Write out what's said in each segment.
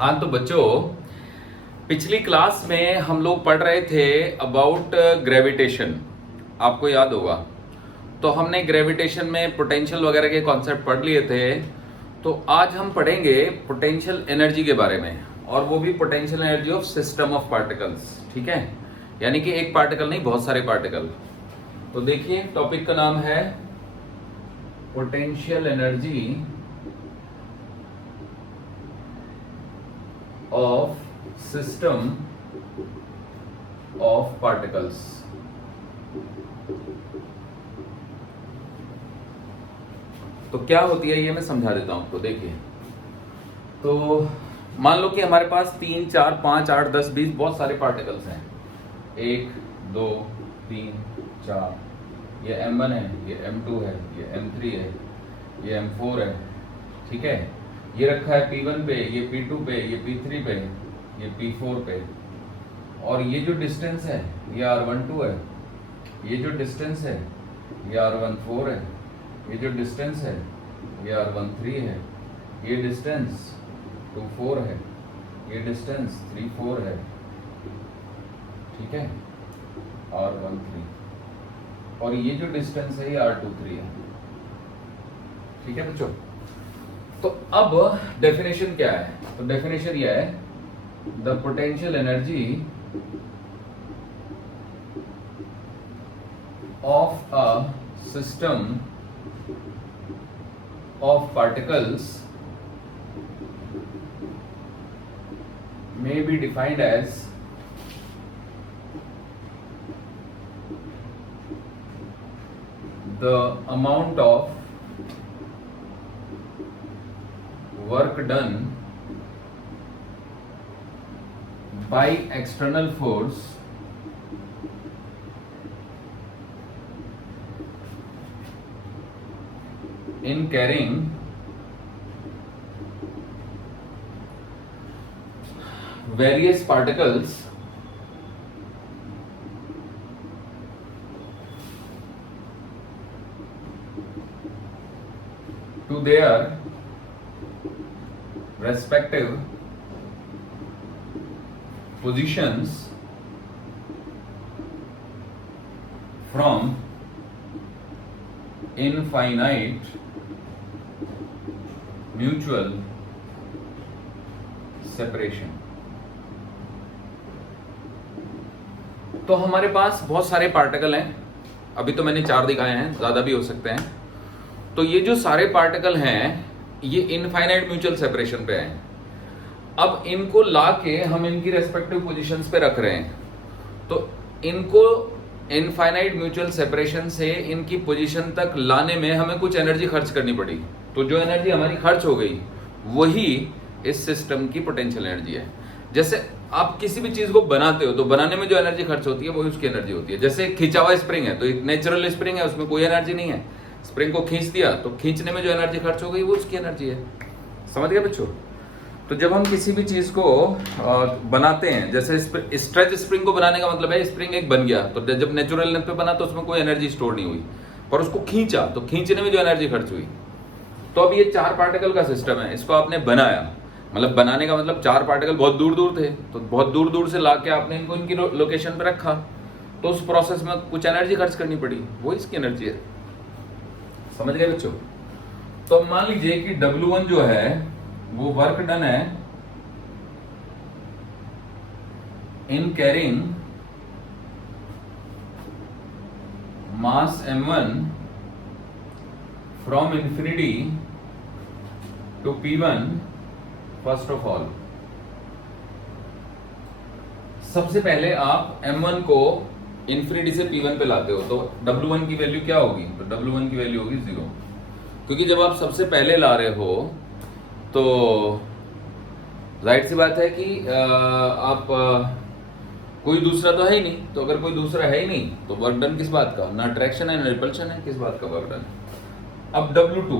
हाँ तो बच्चों, पिछली क्लास में हम लोग पढ़ रहे थे अबाउट ग्रेविटेशन। आपको याद होगा। तो हमने ग्रेविटेशन में पोटेंशियल वगैरह के कॉन्सेप्ट पढ़ लिए थे। तो आज हम पढ़ेंगे पोटेंशियल एनर्जी के बारे में, और वो भी potential energy of system of particles. ठीक है, यानी कि एक पार्टिकल नहीं, बहुत सारे पार्टिकल। तो देखिए, टॉपिक का नाम है potential energy of system of particles. तो क्या होती है ये मैं समझा देता हूं आपको। देखिए, तो मान लो कि हमारे पास 3, 4, 5, 8, 10, 20 बहुत सारे पार्टिकल्स हैं। 1, 2, 3, 4, ये M1 है, ये M2 है, ये M3 है, ये M4 है। ठीक है, ये रखा है P1 पे, ये P2 पे, ये P3 पे, ये P4 पे। और ये जो डिस्टेंस है ये R12 है, ये जो डिस्टेंस है ये R14 है, ये जो डिस्टेंस है ये R13 है, ये डिस्टेंस 24 है, ये डिस्टेंस 34 है। ठीक है, R13, और ये जो डिस्टेंस है ये R23 है। ठीक है बच्चों, तो अब डेफिनेशन क्या है? तो डेफिनेशन यह है, the potential energy of a system of particles may be defined as the amount of work done by external force in carrying various particles to their respective positions from infinite mutual separation. तो हमारे पास बहुत सारे particle हैं। अभी तो मैंने 4 दिखाए हैं, ज्यादा भी हो सकते हैं। तो ये जो सारे पार्टिकल हैं ये इनफाइनाइट म्यूचुअल सेपरेशन पे हैं। अब इनको लाके हम इनकी रेस्पेक्टिव पोजीशंस पे रख रहे हैं। तो इनको इनफाइनाइट म्यूचुअल सेपरेशन से इनकी पोजीशन तक लाने में हमें कुछ एनर्जी खर्च करनी पड़ी। तो जो एनर्जी हमारी खर्च हो गई वही इस सिस्टम की पोटेंशियल एनर्जी है। जैसे आप किसी भी चीज को बनाते हो तो बनाने में जो एनर्जी खर्च होती है वही उसकी एनर्जी होती है। जैसे खिंचा हुआ स्प्रिंग है तो एक नेचुरल स्प्रिंग है, उसमें कोई एनर्जी नहीं है। स्प्रिंग को खींच दिया तो खींचने में जो एनर्जी खर्च हो गई वो उसकी एनर्जी है। समझ गए बच्चों? तो जब हम किसी भी चीज को बनाते हैं, जैसे स्ट्रेच स्प्रिंग को बनाने का मतलब है स्प्रिंग एक बन गया, तो जब नेचुरल लेंथ पे बना तो उसमें कोई एनर्जी स्टोर नहीं हुई, पर उसको खींचा तो खींचने में जो एनर्जी खर्च हुई। तो अब ये 4 पार्टिकल का सिस्टम है, इसको आपने बनाया, मतलब बनाने का मतलब 4 पार्टिकल बहुत दूर दूर थे, तो बहुत दूर दूर से लाके आपने इनको इनकी लोकेशन पे रखा, तो उस प्रोसेस में कुछ एनर्जी खर्च करनी पड़ी, वो इसकी एनर्जी है। समझ गए बच्चों? तो मान लीजिए कि W1 जो है वो वर्क डन है इन carrying mass M1 from infinity to P1 first of all। सबसे पहले आप M1 को इंफिनिटी से P1 पे लाते हो, तो W1 की वैल्यू क्या होगी? तो W1 की वैल्यू होगी 0, क्योंकि जब आप सबसे पहले ला रहे हो तो जाहिर सी बात है कि आप कोई दूसरा तो है ही नहीं। तो अगर कोई दूसरा है ही नहीं तो वर्क डन किस बात का? ना अट्रैक्शन है ना रिपल्शन है, किस बात का वर्क डन? अब W2,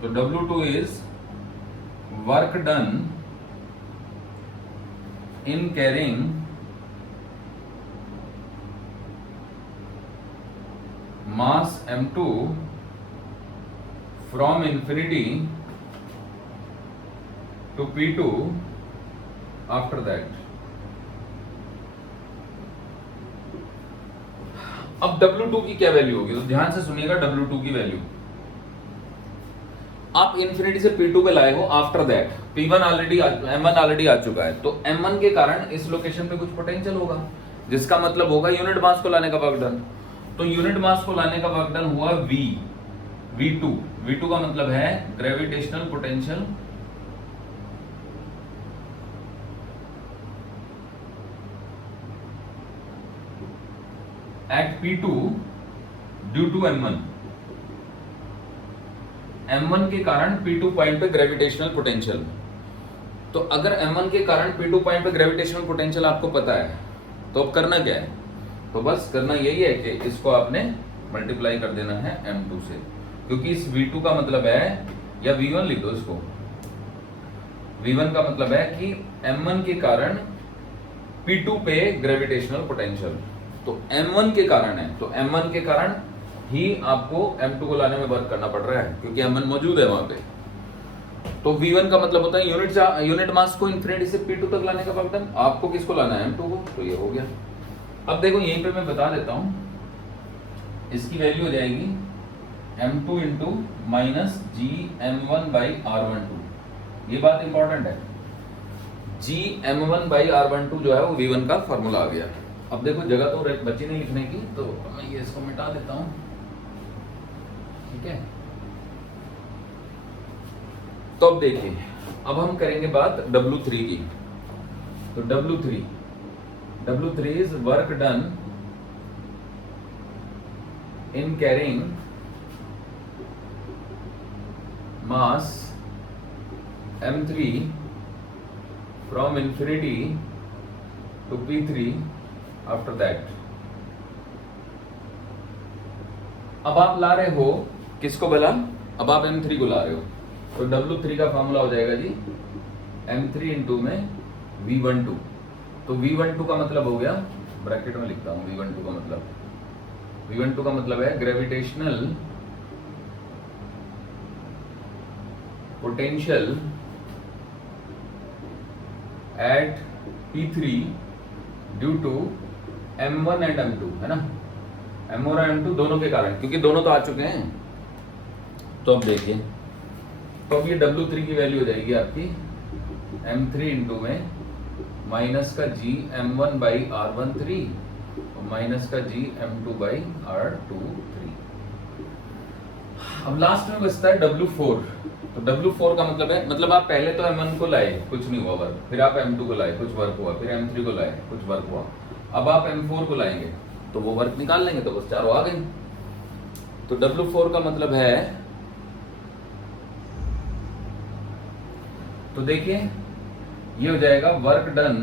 तो W2 is work done in carrying mass m2 from infinity to p2 after that. अब W2 की क्या वैल्यू होगी, तो ध्यान से सुनिएगा। W2 की वैल्यू आप इन्फिनिटी से P2 पे लाए हो, after that P1 already M1 already आ चुका है, तो M1 के कारण इस लोकेशन पे कुछ पोटेंशियल होगा, जिसका मतलब होगा यूनिट मास को लाने का वर्क डन। तो यूनिट मास को लाने का वर्क डन हुआ V2। V2 का मतलब है gravitational potential at P2 due to M1। M1 के कारण P2 पॉइंट पे ग्रेविटेशनल पोटेंशियल। तो अगर M1 के कारण P2 पॉइंट पे ग्रेविटेशनल पोटेंशियल आपको पता है, तो अब करना क्या है, तो बस करना यही है कि इसको आपने मल्टीप्लाई कर देना है M2 से, क्योंकि इस V2 का मतलब है, या V1 लिख दो इसको, V1 का मतलब है कि M1 के कारण P2 पे ग्रेविटेशनल पोटेंशियल। तो M1 के कारण है, तो M1 के कारण ही आपको M2 को लाने में वर्क करना पड़ रहा है, क्योंकि M1 मौजूद है वहां पे। तो V1 का मतलब होता है यूनिट मास को इन्फिनिटी से P2 तक लाने का वर्क डन। आपको किसको लाना है, M2 को, तो ये हो गया। अब देखो यहीं पे मैं बता देता हूं, इसकी वैल्यू हो जाएगी M2 into minus ji M1 by R12। ये बात इंपॉर्टेंट है, जी M1 बाई R12 जो है वो V1 का फॉर्मूला आ गया। अब देखो जगह तो बची नहीं लिखने की, तो मैं ये इसको मिटा देता हूं, ठीक है। तो अब देखिए, अब हम करेंगे बात W3 की। तो W3 is work done in carrying mass M3 from infinity to P3 after that. अब आप ला रहे हो किसको बोला, अब आप M3 को ला रहे हो, तो W3 का फॉर्मूला हो जाएगा जी M3 इंटू में V12। तो V12 का मतलब हो गया, ब्रैकेट में लिखता हूं, V12 का मतलब है gravitational potential at P3 due to M1 and M2, है ना, M1 और M2 दोनों के कारण, क्योंकि दोनों तो आ चुके हैं। तो अब देखिए, तो अब ये W3 की वैल्यू हो जाएगी आपकी M3 इंटू में माइनस का जी M1 बाई R13 और माइनस का जी M2 बाई R23। अब लास्ट में बचता है W4। तो W4 का मतलब है, मतलब आप पहले तो M1 को लाए, कुछ नहीं हुआ वर्क, फिर आप M2 को लाए, कुछ वर्क हुआ, फिर M3 को लाए, कुछ वर्क हुआ, अब आप M4 को लाएंगे तो वो वर्क निकाल लेंगे, तो बस चारों आ गए। तो W4 का मतलब है, तो देखिए ये हो जाएगा work done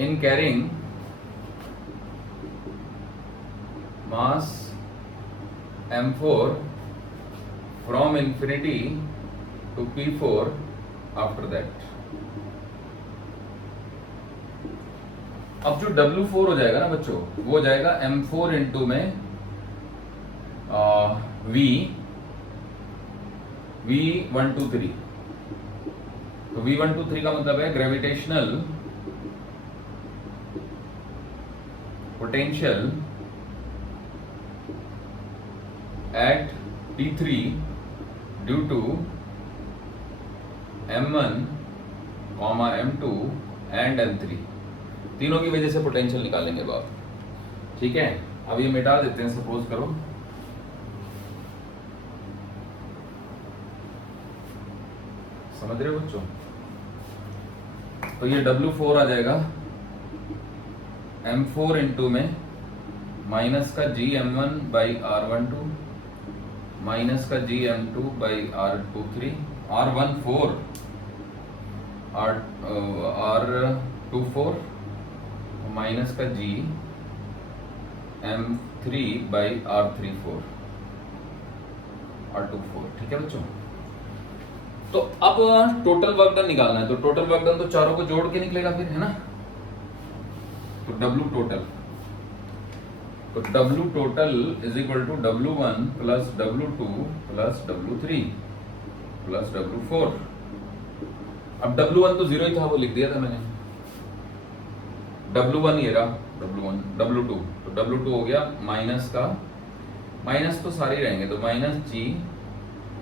in carrying mass M4 from infinity to P4 after that. अब जो W4 हो जाएगा ना बच्चों, वो हो जाएगा M4 इंटू में V123। तो V123 का मतलब है gravitational potential at P3 due to M1, M2 and M3, तीनों की वजह से पोटेंशियल निकालेंगे अब आप, ठीक है। अब ये मिटा देते हैं, सपोज करो समझ रहे हो बच्चों। तो ये W4 आ जाएगा M4 इंटू में माइनस का जी M1 बाई R12 माइनस का जी M2 by R23 R14 R24 minus का जी M3 बाई R34 R24, ठीक है बच्चों। तो अब टोटल वर्क डन निकालना है, तो टोटल वर्क डन तो चारों को जोड़ के निकलेगा फिर, है ना। तो W total is equal to W1 plus W2 plus W3 plus W4 अब W1 तो 0 ही था, वो लिख दिया था मैंने। W1 ये रहा, W1, W2 तो W2 हो गया माइनस का, माइनस तो सारे ही रहेंगे, तो minus G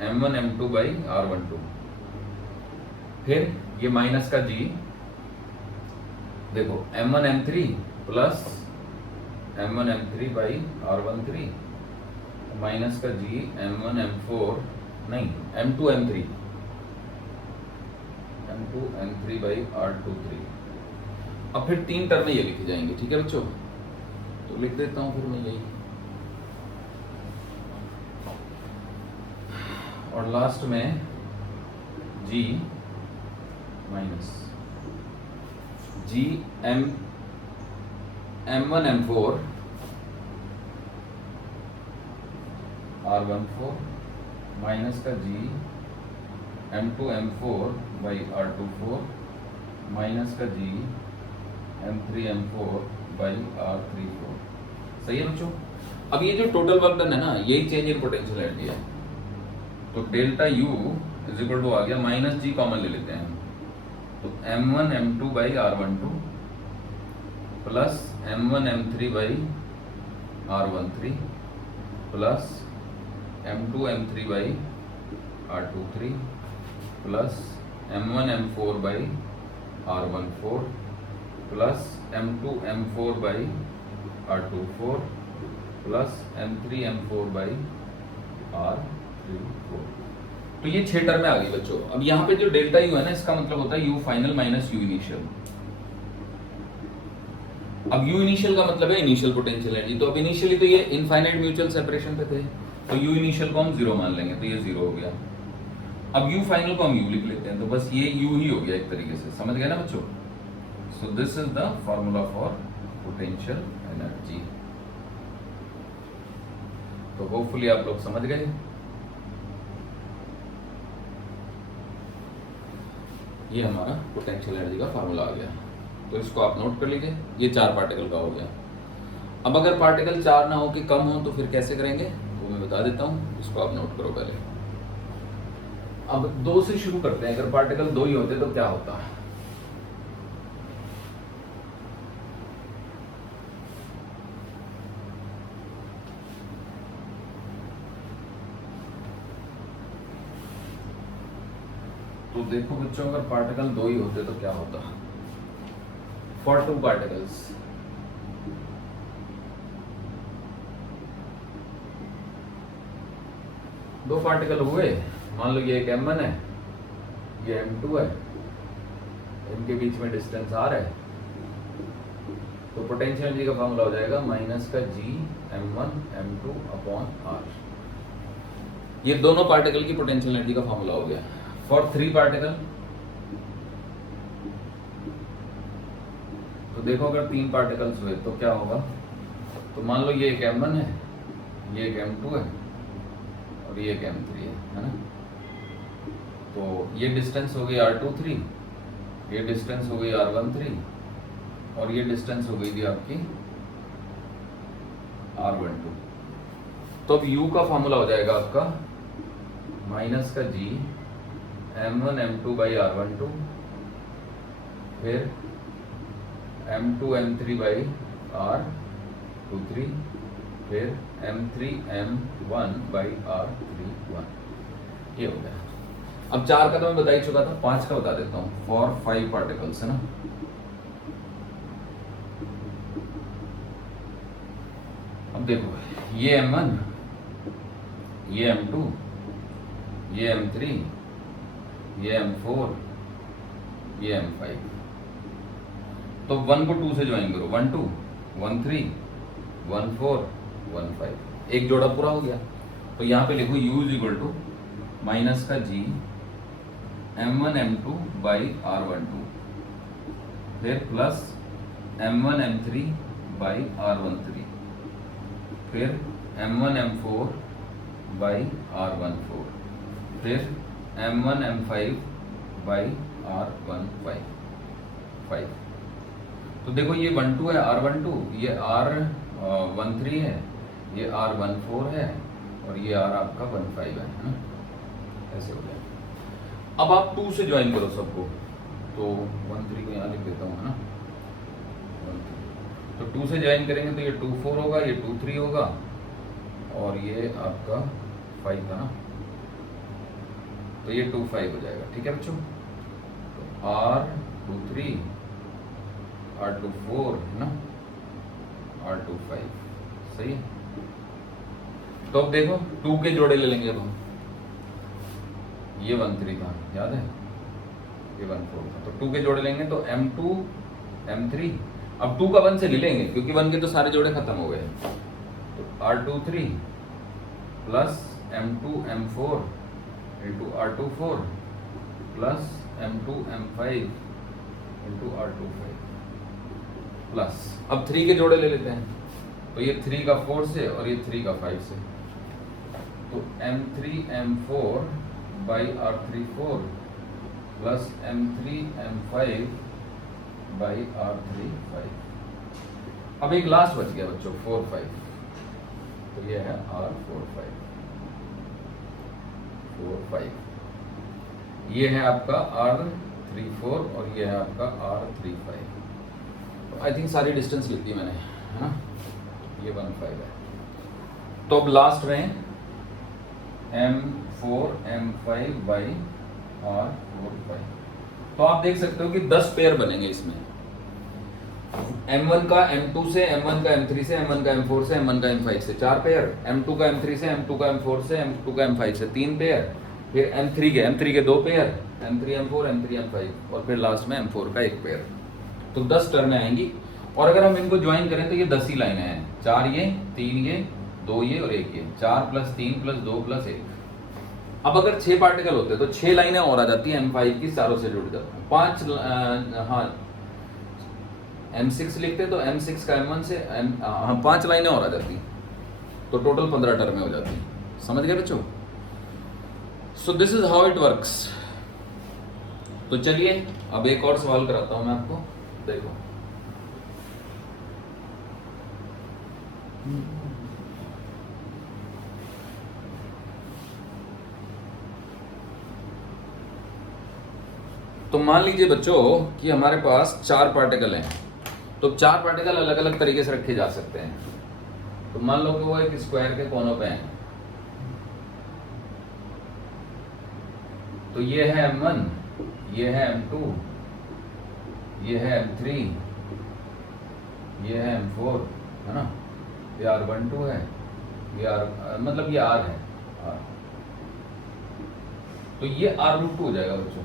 M1 M2 by R12, फिर ये माइनस का G, देखो M1 M3 plus M1 M3 by R13, minus का G M1 M4 नहीं M2 M3 बाई R23। अब फिर 3 टर्म ये लिखी जाएंगे, ठीक है बच्चों, तो लिख देता हूं फिर मैं यही, और लास्ट में G minus G M1 M4 R14 minus का G M2 M4 by R24 minus का G M3 M4 by R34। सही है बच्चों। अब ये जो टोटल वर्क डन है ना, यही चेंज इन पोटेंशियल एनर्जी है, तो delta U is equal to आ गया माइनस G कॉमन ले लेते हैं, तो M1 M2 by R12 plus M1 M3 by R13 plus M2 M3 by R23 plus M1 M4 by R14 plus M2 M4 by R24 plus M3 M4 by R34। तो ये 6 term में आ गई बच्चों। अब यहाँ पे जो डेल्टा U है ना, इसका मतलब होता है U final minus U initial. अब U इनिशियल का मतलब है इनिशियल पोटेंशियल एनर्जी, तो अब इनिशियली तो ये इनफाइनाइट म्यूचुअल सेपरेशन पे थे, तो U इनिशियल को हम 0 मान लेंगे, तो ये 0 हो गया। अब U फाइनल को हम U लिख लेते हैं, तो बस ये U ही हो गया एक तरीके से, समझ गए ना बच्चों। So this is the formula for potential energy. तो होपफुली आप लोग समझ गए। ये हमारा पोटेंशियल एनर्जी का फार्मूला आ गया, तो इसको आप नोट कर लीजिए। ये 4 पार्टिकल का हो गया। अब अगर पार्टिकल 4 ना हो कि कम हो तो फिर कैसे करेंगे, वो मैं बता देता हूँ, इसको आप नोट करो पहले। अब 2 से शुरू करते हैं। अगर पार्टिकल 2 ही होते तो क्या होता है। तो देखो बच्चों, अगर पार्टिकल 2 ही होते तो क्या होता। फॉर 2 पार्टिकल्स, दो पार्टिकल हुए, मान लो ये एक M1 है, ये M2 है, इनके बीच में डिस्टेंस R है, तो पोटेंशियल एनर्जी का फॉर्मूला हो जाएगा माइनस का G M1 M2 upon R। ये दोनों पार्टिकल की पोटेंशियल एनर्जी का फॉर्मूला हो गया। फॉर 3 पार्टिकल, तो देखो अगर 3 पार्टिकल्स हुए तो क्या होगा। तो मान लो ये एक M1 है, ये एक M2 है और ये एक M3 है ना। तो ये डिस्टेंस हो गई R23, ये डिस्टेंस हो गई R13 और ये डिस्टेंस हो गई थी आपकी R12। तो अब U का फॉर्मूला हो जाएगा आपका माइनस का G M1 M2 by R12, फिर M2 M3 बाई R23, फिर M3 M1 बाई R31। ये हो गया। अब 4 का तो मैं बता ही चुका था, 5 का बता देता हूँ। फॉर 5 पार्टिकल्स है ना, अब देखो ये M1, ये M2, ये M3, ये M4, ये M5। तो 1 को 2 से ज्वाइन करो, 1 2 1 3 1 4 1 5, एक जोड़ा पूरा हो गया। तो यहाँ पे लिखो U is equal to minus का G M1 M2 by R12, फिर plus M1 M3 by R13, फिर M1 M4 बाई R14, फिर M1 M5 बाई R15। तो देखो ये 1 2 है R12, ये R13 है, ये R14 है और ये R आपका 15 है ना। ऐसे हो गया। अब आप 2 से ज्वाइन करो सबको, तो 1 3 को यहाँ लिख देता हूँ, है ना। 1 3 तो 2 से ज्वाइन करेंगे तो ये 2 4 होगा, ये 2 3 होगा, और ये आपका 5 था ना, तो ये 2 5 हो जाएगा। ठीक है बच्चों, तो R 2 3 R 2 4 है ना, R 2 5 सही है। तो अब देखो 2 के जोड़े ले लेंगे अब हम, ये 1 3 था याद है, ये 1 4 था, तो 2 के जोड़े लेंगे तो M2 M3, अब 2 का 1 से ले लेंगे क्योंकि 1 के तो सारे जोड़े खत्म हो गए, तो R 2 3 plus M2 M4 into R 2 4 plus M2 M5 into R 2 5 plus, अब 3 के जोड़े ले लेते हैं, तो ये 3 का 4 से और ये 3 का 5 से, तो M3 M4 by R3 4 plus M3 M5 by R3 5। अब एक लास्ट बच गया बच्चों 4 5, तो ये है R 4 5 4 5, ये है आपका R 3 4 और ये है आपका R 3 5। आई थिंक सारी डिस्टेंस लिख दी मैंने, है ना, ये 1 5 है। तो अब लास्ट में M4 M5 बाई R 4 5, तो आप देख सकते हो कि 10 पेयर बनेंगे इसमें, M1 का M2 से, M1 का M3 से, M1 का M4 से, M1 का M5 से 4 पेयर, M2 का M3 से, M2 का M4 से, M2 का M5 से 3 पेयर, फिर M3 के 2 pair, M3 M4 M3 M5, और फिर लास्ट में M4 का 1 पेयर। तो 10 टर्में आएंगी, और अगर हम इनको ज्वाइन करें तो ये 10 ही लाइनें हैं, 4 ये 3 ये 2 ये और 1 ये, 4 प्लस 3 प्लस 2 प्लस 1। अब अगर 6 पार्टिकल होते तो 6 लाइनें और आ जाती है M5 की, चारों से जुड़ जाती है। 5 M6 लिखते तो M6 का M1 से 5 लाइनें और आ जाती, तो टोटल 15 टर्में हो जाती। समझ गए बच्चों? So this is how it works. तो चलिए अब एक और सवाल कराता हूं मैं आपको, देखो। तो मान लीजिए बच्चों कि हमारे पास 4 पार्टिकल हैं, तो 4 पार्टिकल अलग अलग तरीके से रखे जा सकते हैं। तो मान लो कि वो एक स्क्वायर के कोनों पे हैं, तो ये है M1, ये है M2, ये है M3, ये है M4, है ना, ये R12 है, ये मतलब ये R है, R। तो ये R√2 हो जाएगा बच्चों,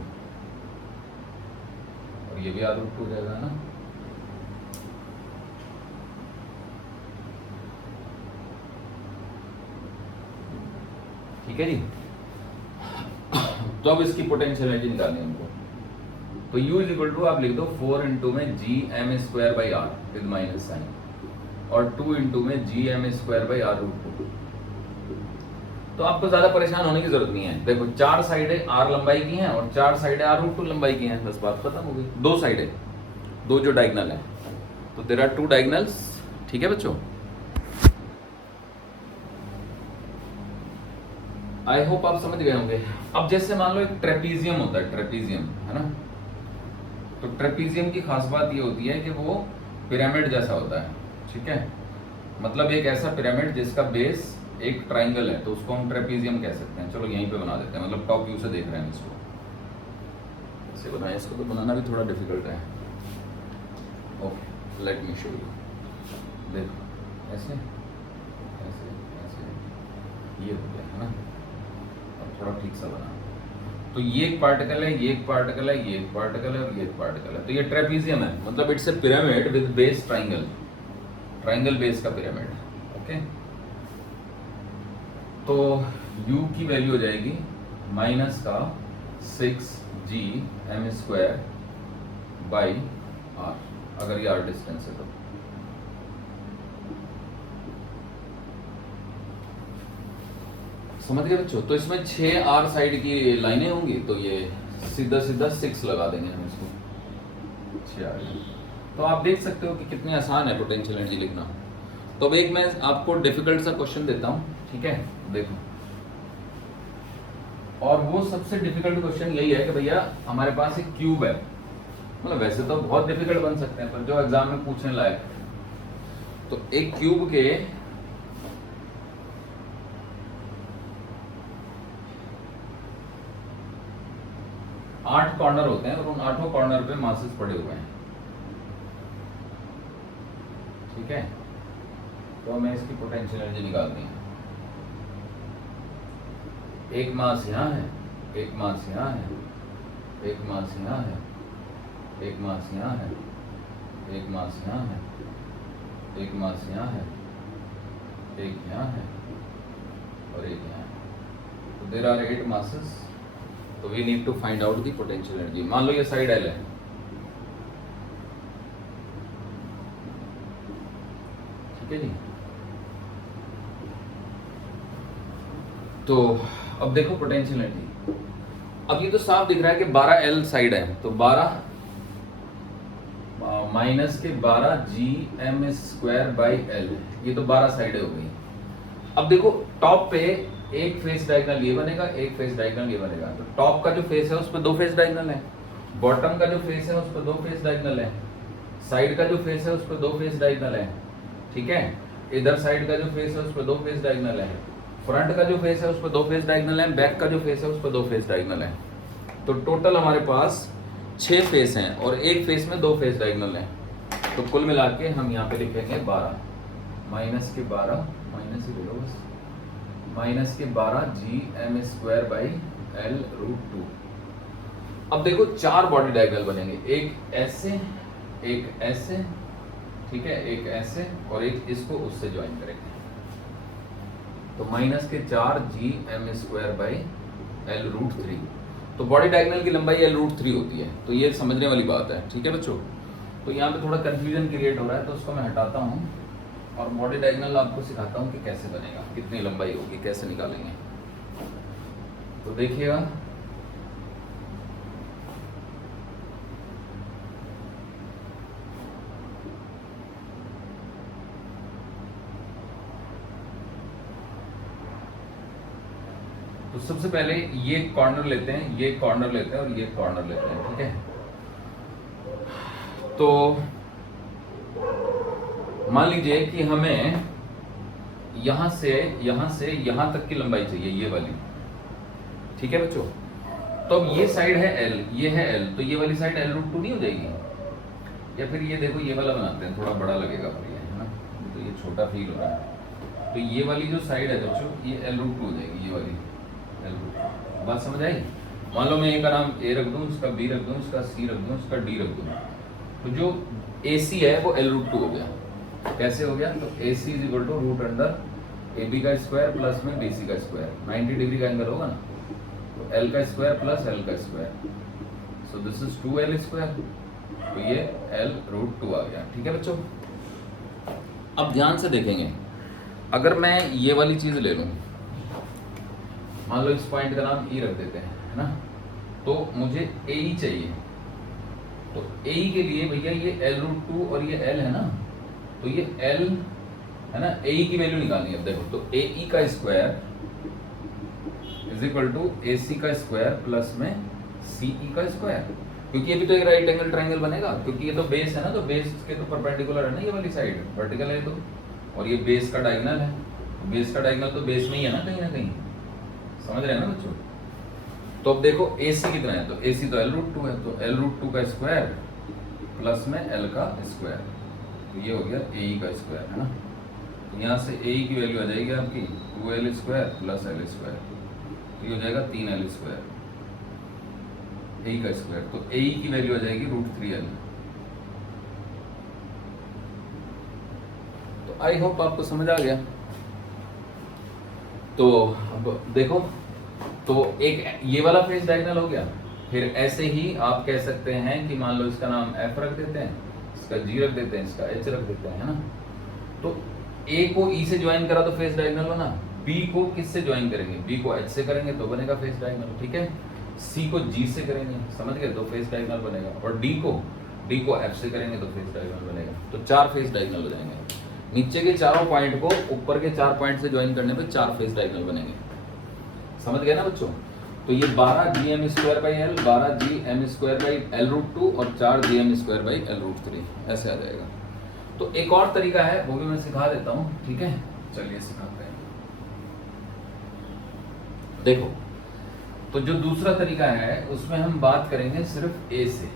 और ये भी R√2 हो जाएगा, है ना। ठीक है जी। तो अब इसकी पोटेंशियलिटी निकालनी है हमको, तो U इज इक्वल टू आप लिख दो 4 इंटू में Gm² by R with minus sign, और 2 इंटू में Gm² बाई R√2। तो आपको ज्यादा परेशान होने की जरूरत नहीं है। देखो 4 साइडें R लंबाई की हैं और 4 साइडें R√2 लंबाई की हैं, बस बात खत्म हो गई। 2 साइडें, 2 जो डायगोनल है, तो देयर आर 2 डायगोनल्स। ठीक है बच्चों, आई होप आप समझ गए होंगे। अब जैसे मान लो एक ट्रेपीजियम होता है, ट्रेपीजियम, है ना। तो ट्रेपीजियम की खास बात ये होती है कि वो पिरामिड जैसा होता है, ठीक है। मतलब एक ऐसा पिरामिड जिसका बेस एक ट्राइंगल है, तो उसको हम ट्रेपीजियम कह सकते हैं। चलो यहीं पे बना देते हैं, मतलब टॉप व्यू से देख रहे हैं इसको, ऐसे बनाए। इसको तो बनाना भी थोड़ा डिफिकल्ट है। Okay, let me show you. देखो ऐसे ऐसे ऐसे, ये हो गया, है ना। और थोड़ा ठीक सा बना, तो ये एक पार्टिकल है, ये एक पार्टिकल है, ये एक पार्टिकल है और ये एक पार्टिकल है। तो ये ट्रेपीजियम है, मतलब it's a pyramid with base triangle, triangle base का पिरामिड। ओके, तो U की वैल्यू हो जाएगी माइनस का 6Gm² बाई R, अगर ये R डिस्टेंस है तो। समझ गए बच्चों? तो इसमें 6 R साइड की लाइनें होंगी, तो ये सीधा सीधा 6 लगा देंगे हम इसको, 6 R। तो आप देख सकते हो कि कितनी आसान है पोटेंशियल एनर्जी लिखना। तो अब एक मैं आपको डिफिकल्ट सा क्वेश्चन देता हूं, ठीक है। देखो और वो सबसे डिफिकल्ट क्वेश्चन यही है कि भैया हमारे पास एक क्यूब है, मतलब वैसे तो बहुत डिफिकल्ट बन सकते हैं पर जो एग्जाम में पूछने लायक, तो एक क्यूब के 8 कॉर्नर होते हैं और उन 8 कॉर्नर पे मासेस पड़े हुए हैं, ठीक है। तो हमें इसकी पोटेंशियल एनर्जी निकालनी है। एक मास यहाँ है, एक मास यहाँ है, एक मास यहाँ है, एक मास यहाँ है, एक मास यहाँ है, एक मास यहाँ है, एक यहाँ है और एक यहाँ है। तो देयर आर 8 मासेस। तो we need to find out the potential energy. मान लो ये साइड एल है, ठीक है जी। तो अब देखो पोटेंशियल एनर्जी, अब ये तो साफ दिख रहा है कि 12 एल साइड है, तो 12 माइनस के 12 G M square by L, ये तो 12 साइडें हो गई। अब देखो टॉप पे एक फेस डायगोनल ये बनेगा, एक फेस डायगोनल ये बनेगा। तो टॉप का जो फेस है उस पर 2 फेस डायगोनल है, बॉटम का जो फेस है उस पर 2 फेस डायगोनल है, साइड का जो फेस है उस पर 2 फेस डायगोनल है, ठीक है। इधर साइड का जो फेस है उस पर 2 फेस डायगोनल है, फ्रंट का जो फेस है उस पर 2 फेस डायगोनल है, बैक का जो फेस है उस पर 2 फेस डायगोनल है। तो टोटल हमारे पास 6 फेस हैं और एक फेस में 2 फेस डायगोनल हैं। तो कुल मिला के हम यहाँ पे लिखेंगे 12 माइनस के 12 माइनस ही बोलो बस, माइनस के 12 G M square by L root 2। अब देखो 4 बॉडी डायगोनल बनेंगे, एक ऐसे, एक ऐसे, ठीक है, एक ऐसे और एक इसको उससे ज्वाइन करेंगे। तो माइनस के 4 G M square by L root 3। तो बॉडी डायगोनल की लंबाई एल रूट 3 होती है, तो ये समझने वाली बात है, ठीक है बच्चों। तो यहाँ पे थोड़ा कंफ्यूजन क्रिएट हो रहा है, तो उसको मैं हटाता हूँ और बॉडी डायगोनल आपको सिखाता हूँ कि कैसे बनेगा, कितनी लंबाई होगी, कैसे निकालेंगे। तो देखिएगा, तो सबसे पहले ये कॉर्नर लेते हैं, ये कॉर्नर लेते हैं और ये कॉर्नर लेते हैं, ठीक है। तो मान लीजिए कि हमें यहां से यहां तक की लंबाई चाहिए, ये वाली, ठीक है बच्चों। तो अब ये साइड है एल, ये है एल, तो ये वाली साइड एल रूट 2 नहीं हो जाएगी? या फिर ये देखो ये वाला बनाते हैं, थोड़ा बड़ा लगेगा फिर ये, है ना, तो ये छोटा फील हो रहा है। तो ये वाली जो साइड है बच्चों, ये एल रूट 2 हो जाएगी, ये वाली एल रूट 2। बात समझ आई? मान लो मैं एक नाम ए रख दूं, इसका बी रख दूं, इसका सी रख दूं, इसका डी रख दूं, तो जो ए सी है वो एल रूट 2 हो गया। कैसे हो गया? तो A C is equal to root under A B का स्क्वायर प्लस में डी सी का स्क्वायर, 90 डिग्री का एंगल होगा ना, तो एल का स्क्वायर प्लस एल का square, so this is 2l square, तो ये एल रूट 2 आ गया, ठीक है बच्चों। अब ध्यान से देखेंगे, अगर मैं ये वाली चीज ले लूं, मान लो इस पॉइंट का नाम ई रख देते हैं, है ना, तो मुझे ए ई चाहिए। तो ए ई के लिए भैया ये एल रूट 2 और ये एल है ना, तो ये एल है ना, ए ई की वैल्यू निकालनी है। अब देखो, तो ए ई का स्क्वायर इज इक्वल टू ए सी का स्क्वायर प्लस में सी ई का स्क्वायर, क्योंकि ये भी तो एक राइट एंगल ट्रायंगल बनेगा, क्योंकि ये तो बेस है ना, तो बेस के तो परपेंडिकुलर है ना, ये वाली साइड वर्टिकल है तो, और ये बेस का डायगोनल है, बेस का डायगोनल तो बेस में ही है ना कहीं, समझ रहे हैं ना बच्चों। तो अब देखो ए सी कितना है, तो ए सी तो एल रूट 2 है, तो एल रूट 2 का स्क्वायर प्लस में एल का स्क्वायर, तो ये हो गया ए ई का स्क्वायर, है ना। तो यहाँ से ए ई की वैल्यू आ जाएगी आपकी 2l square plus L square, तो ये हो जाएगा 3l स्क्वायर, ए ई का स्क्वायर, तो ए ई की वैल्यू आ जाएगी रूट 3l। तो आई होप आपको समझ आ गया। तो अब देखो, तो एक ये वाला फेस डायगोनल हो गया, फिर ऐसे ही आप कह सकते हैं कि मान लो इसका नाम f रख देते हैं, इसका g रख देते हैं, इसका h रख देते हैं, है ना। तो a को e से ज्वाइन करा तो फेस डायगोनल बना, b को किससे ज्वाइन करेंगे, b को h से करेंगे तो बनेगा फेस डायगोनल, ठीक है। c को g से करेंगे, समझ गए, तो फेस डायगोनल बनेगा, और d को f से करेंगे तो फेस डायगोनल बनेगा। तो 4 फेस डायगोनल हो जाएंगे, नीचे के चारों पॉइंट को ऊपर के 4 पॉइंट से ज्वाइन करने पे 4 फेस डायगोनल बनेंगे, समझ गए ना बच्चों। तो ये 12 G M square by L, 12 G M square by L root 2 और 4 G M square by L root 3, ऐसे आ जाएगा। तो एक और तरीका है, वो भी मैं सिखा देता हूँ, ठीक है, चलिए सिखाते हैं। देखो, तो जो दूसरा तरीका है उसमें हम बात करेंगे सिर्फ ए से,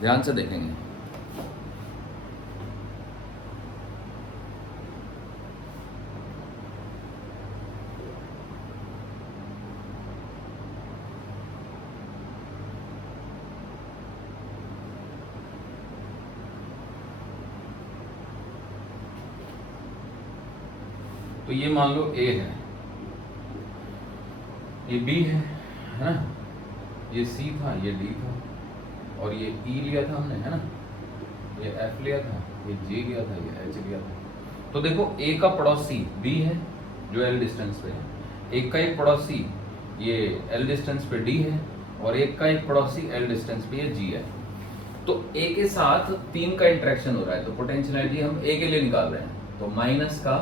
ध्यान से देखेंगे। तो ये मान लो ए है, ये बी है ना, ये सी था, ये डी था, और ये ई लिया था हमने, है ना, ये एफ लिया था, ये जी लिया था, ये एच लिया था। तो देखो, ए का पड़ोसी बी है जो एल डिस्टेंस पे है, एक का एक पड़ोसी ये एल डिस्टेंस पे डी है, और एक का एक पड़ोसी एल डिस्टेंस पे ये जी है। तो ए के साथ 3 का इंटरेक्शन हो रहा है, तो पोटेंशियल एनर्जी हम ए के लिए निकाल रहे हैं, तो माइनस का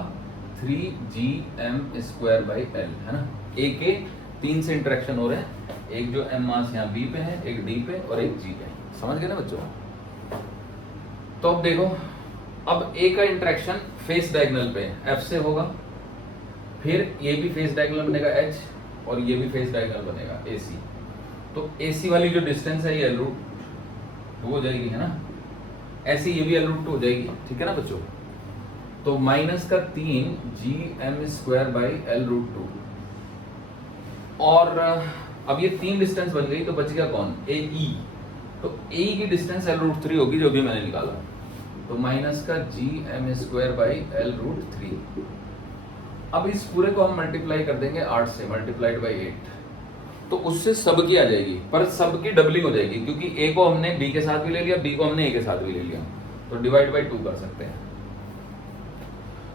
3gm स्क्वायर बाई एल, है ना। ए के 3 से इंटरेक्शन हो रहे हैं, एक जो एम मास यहाँ बी पे है, एक डी पे और एक जी पे, समझ गए ना बच्चों। तो अब देखो, अब ए का इंटरेक्शन फेस डायगोनल पे एफ से होगा, फिर ये भी फेस डायगोनल बनेगा एच, और ये भी फेस डायगोनल बनेगा ए सी। तो ए सी वाली जो डिस्टेंस है ये एल रूट 2 हो जाएगी, है ना, ऐसे ये भी एल रूट 2 हो जाएगी, ठीक है ना बच्चों। तो माइनस का 3 G M square by L root 2, और अब ये 3 डिस्टेंस बन गई, तो बच गया कौन, ए ई। तो ए की डिस्टेंस एल रूट 3 होगी, जो भी मैंने निकाला, तो माइनस का G M square by L root 3। अब इस पूरे को हम मल्टीप्लाई कर देंगे 8 से, मल्टीप्लाइड बाई 8, तो उससे सब की आ जाएगी, पर सब की डबलिंग हो जाएगी, क्योंकि ए को हमने बी के साथ भी ले लिया, बी को हमने ए के साथ भी ले लिया, तो डिवाइड बाई 2 कर सकते हैं,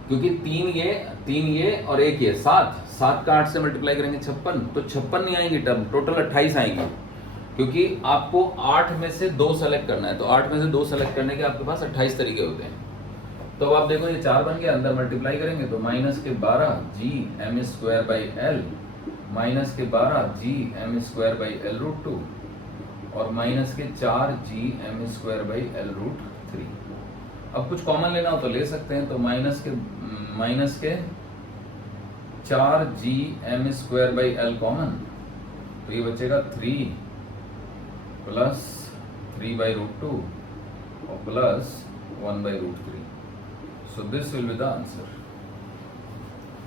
क्योंकि 3 ये और 1 ये 7 का 8 से मल्टीप्लाई करेंगे 56, तो 56 नहीं आएंगी टर्म, टोटल 28 आएंगी, क्योंकि आपको 8 में से 2 सेलेक्ट करना है, तो 8 में से 2 सेलेक्ट करने के आपके पास 28 तरीके होते हैं। तो अब आप देखो, ये 4 बन गया, अंदर मल्टीप्लाई करेंगे तो माइनस के 12 G M square by L, minus के 12 G M square by L root 2, और माइनस के 4 G M square by L root 3। अब कुछ कॉमन लेना हो तो ले सकते हैं, तो माइनस के 4 G M square by L common, तो ये बचेगा 3 प्लस 3 बाई रूट 2 और plus 1 by root 3। So this will be the answer.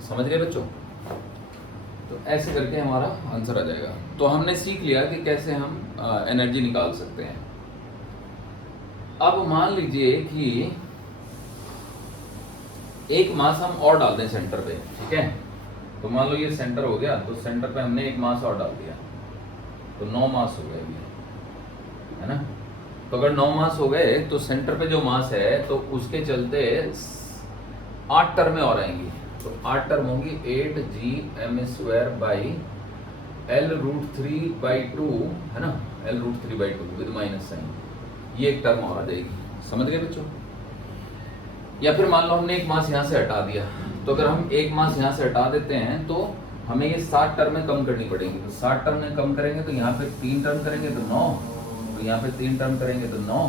समझ गए बच्चों? तो ऐसे करके हमारा आंसर आ जाएगा। तो हमने सीख लिया कि कैसे हम एनर्जी निकाल सकते हैं। अब मान लीजिए कि एक मास हम और डाल दें सेंटर पे, ठीक है। तो मान लो ये सेंटर हो गया, तो सेंटर पे हमने एक मास और डाल दिया, तो 9 मास हो गए, है ना। तो अगर 9 मास हो गए तो सेंटर पे जो मास है तो उसके चलते 8 टर्में और आएंगी, तो 8 टर्म होंगी 8 G M square by L root 3 by 2, है ना, L root 3 by 2 with minus sign, ये एक टर्म और आ जाएगी। समझ गए बच्चों? या फिर मान लो हमने एक मास यहाँ से हटा दिया, तो अगर हम एक मास यहाँ से हटा देते हैं तो हमें ये 7 टर्में कम करनी पड़ेंगी। तो 7 टर्में कम करेंगे तो यहाँ पे 3 टर्म करेंगे तो 9, तो यहाँ पे 3 टर्म करेंगे तो 9,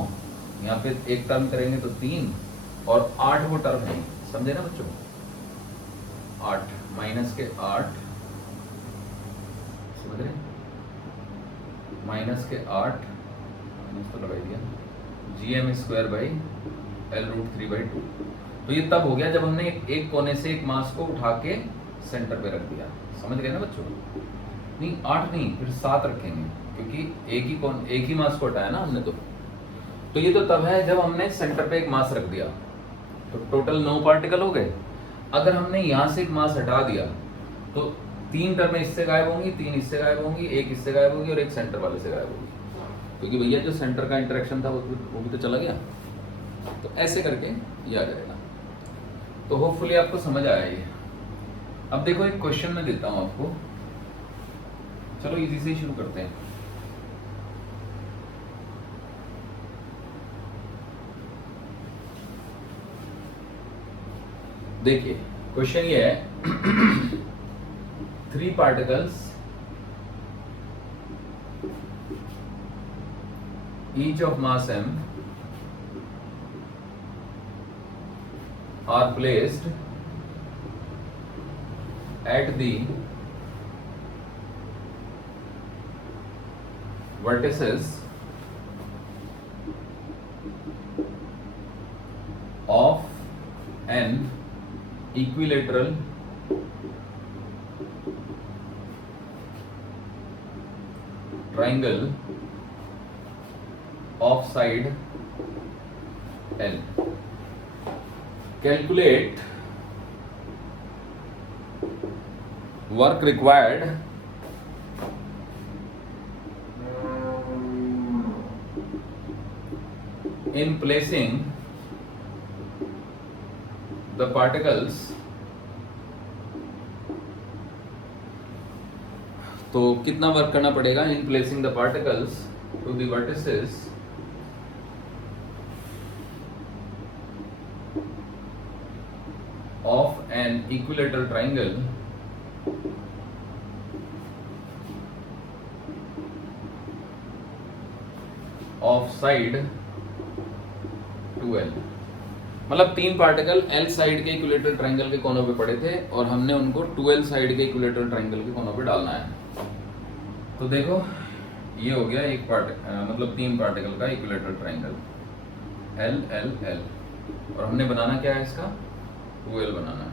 यहाँ पे 1 टर्म करेंगे तो 3, और 8 वो टर्म है। समझे ना बच्चों? 8 माइनस के 8, समझ रहे? माइनस के 8 तो लगा दिया G M square by L root 3 by 2। तो ये तब हो गया जब हमने एक कोने से एक मास को उठा के सेंटर पे रख दिया। समझ गए ना बच्चों? नहीं 8 नहीं, फिर 7 रखेंगे, क्योंकि एक ही मास को हटाया ना हमने। तो ये तो तब है जब हमने सेंटर पे एक मास रख दिया, तो टोटल 9 पार्टिकल हो गए। अगर हमने यहाँ से एक मास हटा दिया तो 3 टर्में इससे गायब होंगी, 3 इससे गायब होंगी, 1 इससे गायब होगी और 1 सेंटर वाले से गायब होगी, क्योंकि भैया जो सेंटर का इंटरेक्शन था वो भी तो चला गया। तो ऐसे करके ये आ जाएगा। तो होपफुली आपको समझ आया ये। अब देखो एक क्वेश्चन मैं देता हूं आपको, चलो इजी से ही शुरू करते हैं। देखिए क्वेश्चन ये है 3 particles each of mass m are placed at the vertices of an equilateral triangle of side L. Calculate work required in placing the particles. तो कितना वर्क करना पड़ेगा in placing the particles to the vertices of an equilateral triangle of side 2L। मतलब 3 particle L side के equilateral triangle के कोनों पे पड़े थे और हमने उनको 2L साइड के इक्विलेटरल ट्राइंगल के कोनों पे डालना है। तो देखो ये हो गया एक मतलब 3 पार्टिकल का equilateral triangle L L L, और हमने बनाना क्या है इसका 2L बनाना है।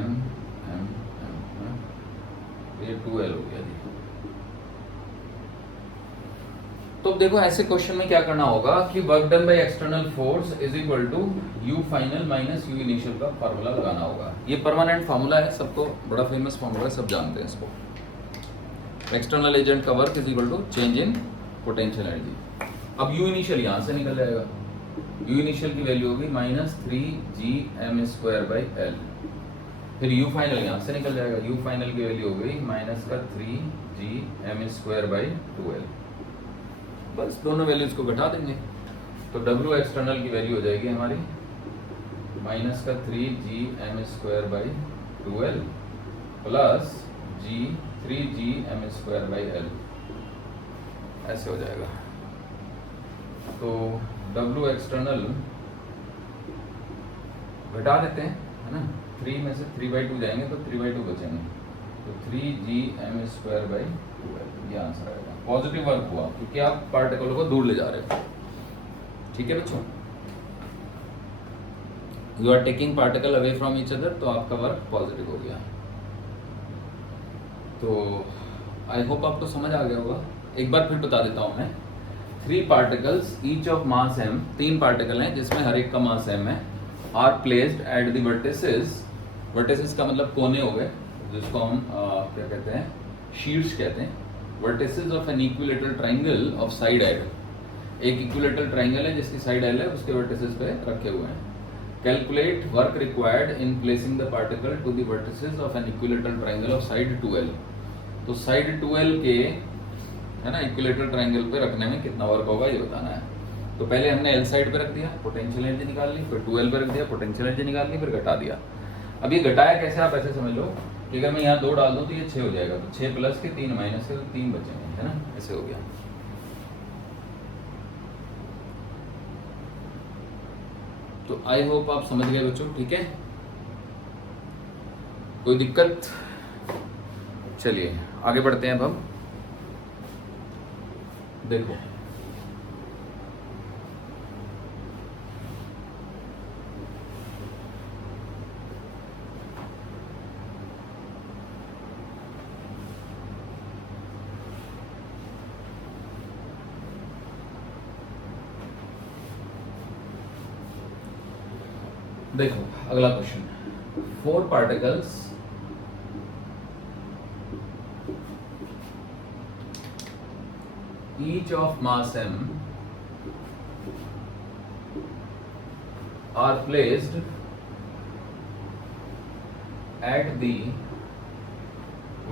M M M ये 2L हो गया जी। तो देखो ऐसे क्वेश्चन में क्या करना होगा कि work done by external force is equal to U final minus U initial का फार्मूला लगाना होगा। ये परमानेंट फार्मूला है, सबको बड़ा फेमस फार्मूला है, सब जानते हैं इसको। एक्सटर्नल एजेंट का work is equal to change in potential energy. अब यू इनिशियल यहाँ से निकल जाएगा, यू इनिशियल की वैल्यू होगी -3gm²/L। फिर यू फाइनल यहाँ से निकल जाएगा, यू फाइनल की वैल्यू हो गई -3gm²/2L। बस दोनों वैल्यूज को घटा देंगे तो W एक्सटर्नल की वैल्यू हो जाएगी हमारी -3gm²/2L प्लस 3gm²/L, ऐसे हो जाएगा। तो W एक्सटर्नल घटा देते हैं, है ना, 3 में से 3/2 जाएंगे तो 3/2 बचेंगे, तो 3gm²/2L ये आंसर आएगा। पॉजिटिव वर्क हुआ क्योंकि आप पार्टिकलों को दूर ले जा रहे हो। ठीक है बच्चों, you are taking particle away from each other, तो आपका वर्क पॉजिटिव हो गया। तो आई होप आपको समझ आ गया होगा। एक बार फिर बता देता हूं मैं, 3 particles each of mass m, 3 particle हैं जिसमें हर एक का मास m है, are placed at the vertices. Vertices का मतलब कोने हो गए, जिसको हम क्या कहते हैं, शीर्ष कहते हैं। Vertices of an equilateral triangle of side L। एक इक्विलेटरल ट्राइंगल है जिसकी साइड L है, उसके वर्टिसेस पे रखे हुए हैं। Calculate work required in placing the particle to the vertices of an equilateral triangle of side 2L। तो साइड 2L के, है ना, इक्विलेटरल ट्राइंगल पे रखने में कितना वर्क होगा ये बताना है। तो पहले हमने L साइड पे रख दिया, पोटेंशियल एनर्जी निकाल ली, फिर 2L पे रख दिया, पोटेंशियल एनर्जी निकाल ली, फिर घटा दिया। अब ये घटाया कैसे, आप ऐसे समझ लो कि अगर मैं यहाँ 2 डाल दूं तो ये 6 हो जाएगा, तो 6 प्लस के 3 माइनस के तो 3 बचेंगे, है ना, ऐसे हो गया। तो आई होप आप समझ गए बच्चों, ठीक है, कोई दिक्कत? चलिए आगे बढ़ते हैं। अब हम देखो, देखो अगला question, 4 particles each of mass m are placed at the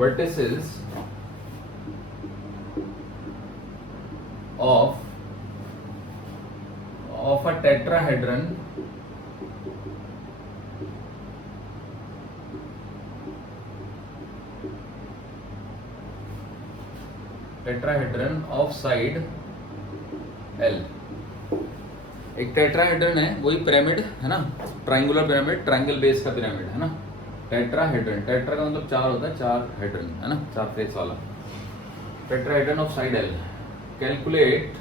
vertices of of a tetrahedron of side L। एक टेट्राहेड्रन है, वही पिरामिड है ना, ट्राइंगुलर पिरामिड, ट्राइंगल बेस का पिरामिड है ना। टेट्राहेड्रन, टेट्रा का मतलब चार होता है, चार हेड्रन है ना, चार फेस वाला। Tetrahedron of side L, calculate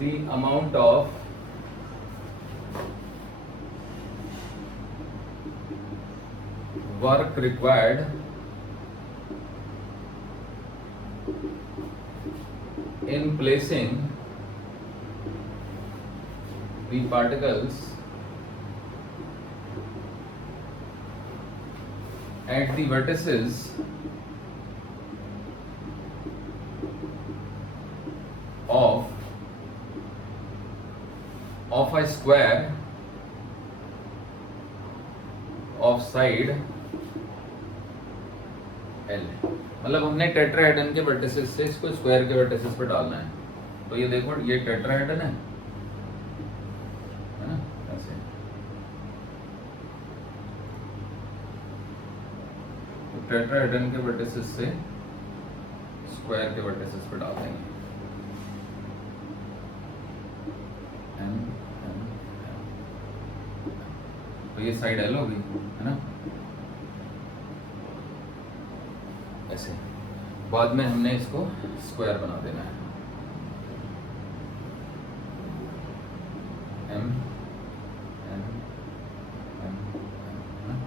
the amount of work required in placing the particles at the vertices of a square of side L। मतलब हमने टेट्राहेड्रन के वर्टिसेस से इसको स्क्वायर के वर्टिसेस पे डालना है। तो ये देखो, ये टेट्राहेड्रन है ना, ऐसे। तो टेट्राहेड्रन के वर्टिसेस से स्क्वायर के वर्टिसेस पे डाल देंगे। तो ये साइड एल होगी, है ना, ऐसे। बाद में हमने इसको स्क्वायर बना देना है। एम एम एम एम,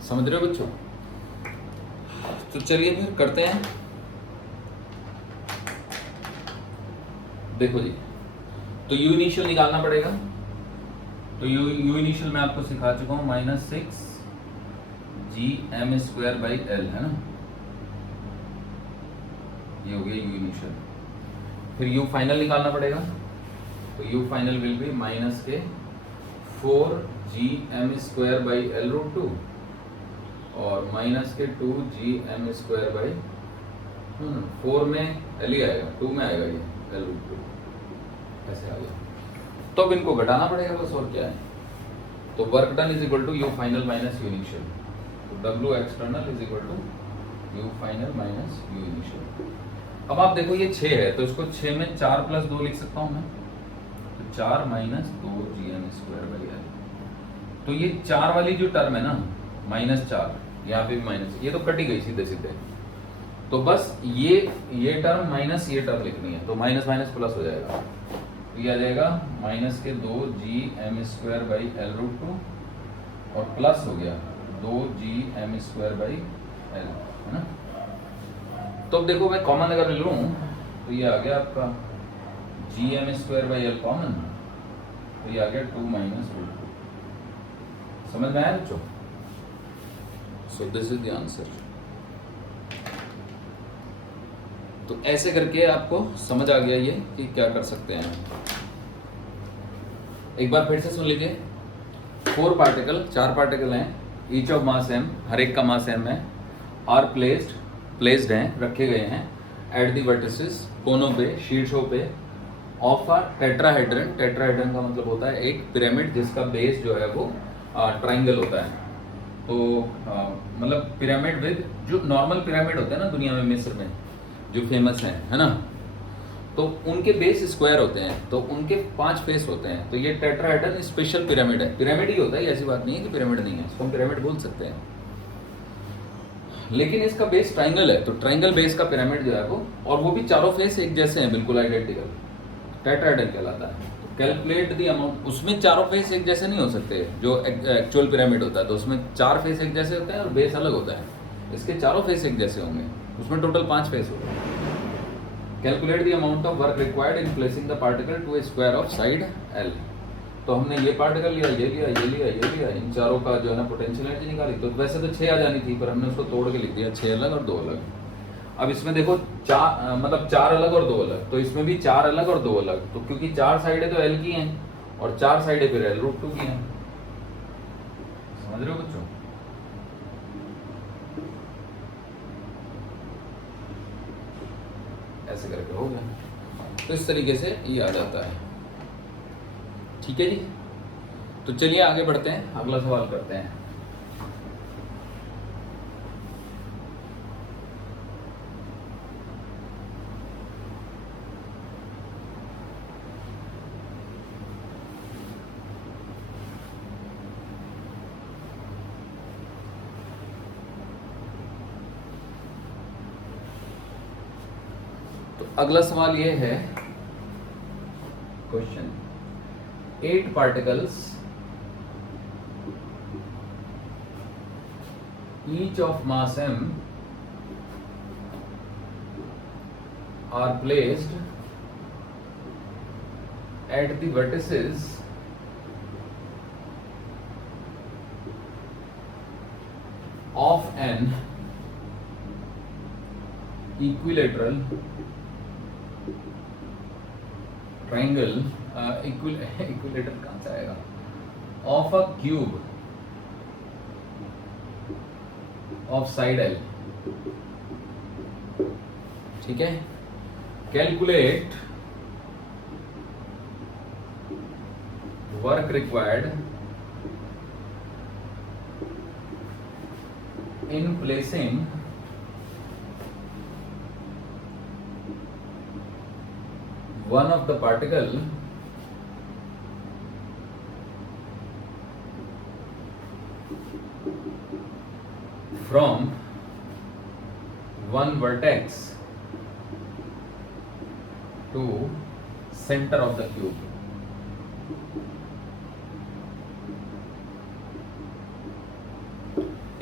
समझ रहे हो बच्चों? तो चलिए फिर करते हैं। देखो जी, तो यू इनिशियल निकालना पड़ेगा। तो यू इनिशियल मैं आपको सिखा चुका हूं, -6 GM² L है ना, ये हो गया यू इनिशियल। फिर यू फाइनल निकालना पड़ेगा। तो you final will be -4 GM² L√2 और -2 GM² 4 में L ही आएगा, 2 में आएगा ये L√2, ऐसे आ गया। तो अब इनको घटाना पड़ेगा बस, और क्या है। तो work done is equal to U final minus U initial. तो W external is equal to U final minus U initial. अब आप देखो ये 6 है, तो इसको 6 में 4 + 2 लिख सकता हूं मैं। तो 4 - 2 GM² L। तो ये 4 वाली जो टर्म है ना, -4, यहाँ पे भी माइनस, ये तो कटी गई सीधे सीधे। तो बस ये टर्म माइनस ये टर्म लिखनी है। तो माइनस माइनस प्लस हो जाएगा। तो ये आ जाएगा -2 GM² L√2 और प्लस हो गया 2 GM² L, है ना। तो अब देखो मैं कॉमन अगर लूँ तो ये आ गया आपका GM² L कॉमन, तो ये आ गया 2 - √2। समझ में आया बच्चों? So this is the answer. तो ऐसे करके आपको समझ आ गया ये कि क्या कर सकते हैं। एक बार फिर से सुन लीजिए। 4 पार्टिकल, 4 पार्टिकल हैं, ईच ऑफ मास m, हर एक का मास m है, आर प्लेस्ड हैं, रखे गए हैं एट दी वर्टिसेस, कोनों पे, शीर्षों पे, ऑफ अ टेट्राहेड्रन। टेट्राहेड्रन का मतलब होता है एक पिरामिड जिसका बेस जो है वो ट्राइंगल होता है। तो मतलब पिरामिड विद, जो नॉर्मल पिरामिड होते हैं ना दुनिया में, मिस्र में जो फेमस है ना, तो उनके बेस स्क्वायर होते हैं, तो उनके 5 फेस होते हैं। तो ये टेट्राहेड्रन स्पेशल पिरामिड है, पिरामिड ही होता है, ऐसी बात नहीं है कि पिरामिड नहीं है, इसको हम पिरामिड बोल सकते हैं। लेकिन इसका बेस ट्राइंगल है, तो ट्राइंगल बेस का पिरामिड जो है वो, और वो भी चारों फेस एक जैसे हैं, बिल्कुल आइडेंटिकल, टेट्राहेड्रन कहलाता है। तो कैलकुलेट द अमाउंट, उसमें चारों फेस एक जैसे नहीं हो सकते, जो एक्चुअल पिरामिड होता है तो उसमें 4 फेस एक जैसे होते हैं और बेस अलग होता है। इसके चारों फेस एक जैसे होंगे, उसमें टोटल 5 फेस होंगे। Calculate the amount of work required in placing the particle to a square of side L। तो हमने ये पार्टिकल लिया, ये लिया, ये लिया, ये लिया, इन चारों का जो है ना पोटेंशियल एनर्जी निकाली। तो वैसे तो 6 आ जानी थी, पर हमने उसको तोड़ के लिख दिया, 6 अलग और 2 अलग। अब इसमें देखो 4 अलग और 2 अलग, तो इसमें भी 4 अलग और 2 अलग। तो क्योंकि 4 साइडें तो L की हैं और 4 साइडें फिर L√2 की हैं, समझ रहे हो बच्चों? ऐसे करके हो गया। तो इस तरीके से ये आ जाता है। ठीक है जी, तो चलिए आगे बढ़ते हैं, अगला सवाल करते हैं। तो अगला सवाल ये है, question 8 particles each of mass m are placed at the vertices of an equilateral triangle, equilateral कहाँ से आएगा, of a cube of side L। ठीक है, calculate work required in placing one of the particle from one vertex to center of the cube।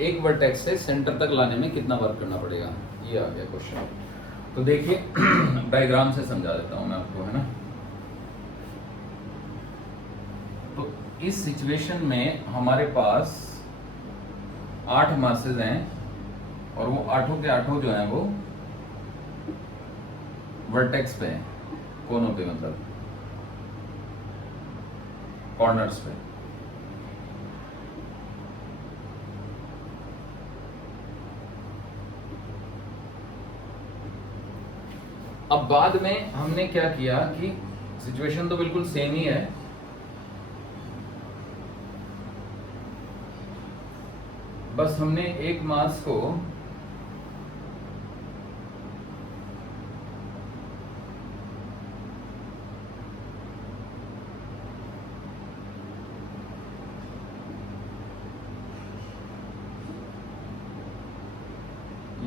एक vertex से centre तक लाने में कितना वर्क करना पड़ेगा, ये आ गया क्वेश्चन। तो देखिए डायग्राम से समझा देता हूं मैं आपको, है ना। तो इस सिचुएशन में हमारे पास 8 मासेस हैं और वो आठों के आठों जो हैं वो वर्टेक्स पे हैं, कोनों पे, मतलब कॉर्नर्स पे। अब बाद में हमने क्या किया कि सिचुएशन तो बिल्कुल सेम ही है, बस हमने एक मास को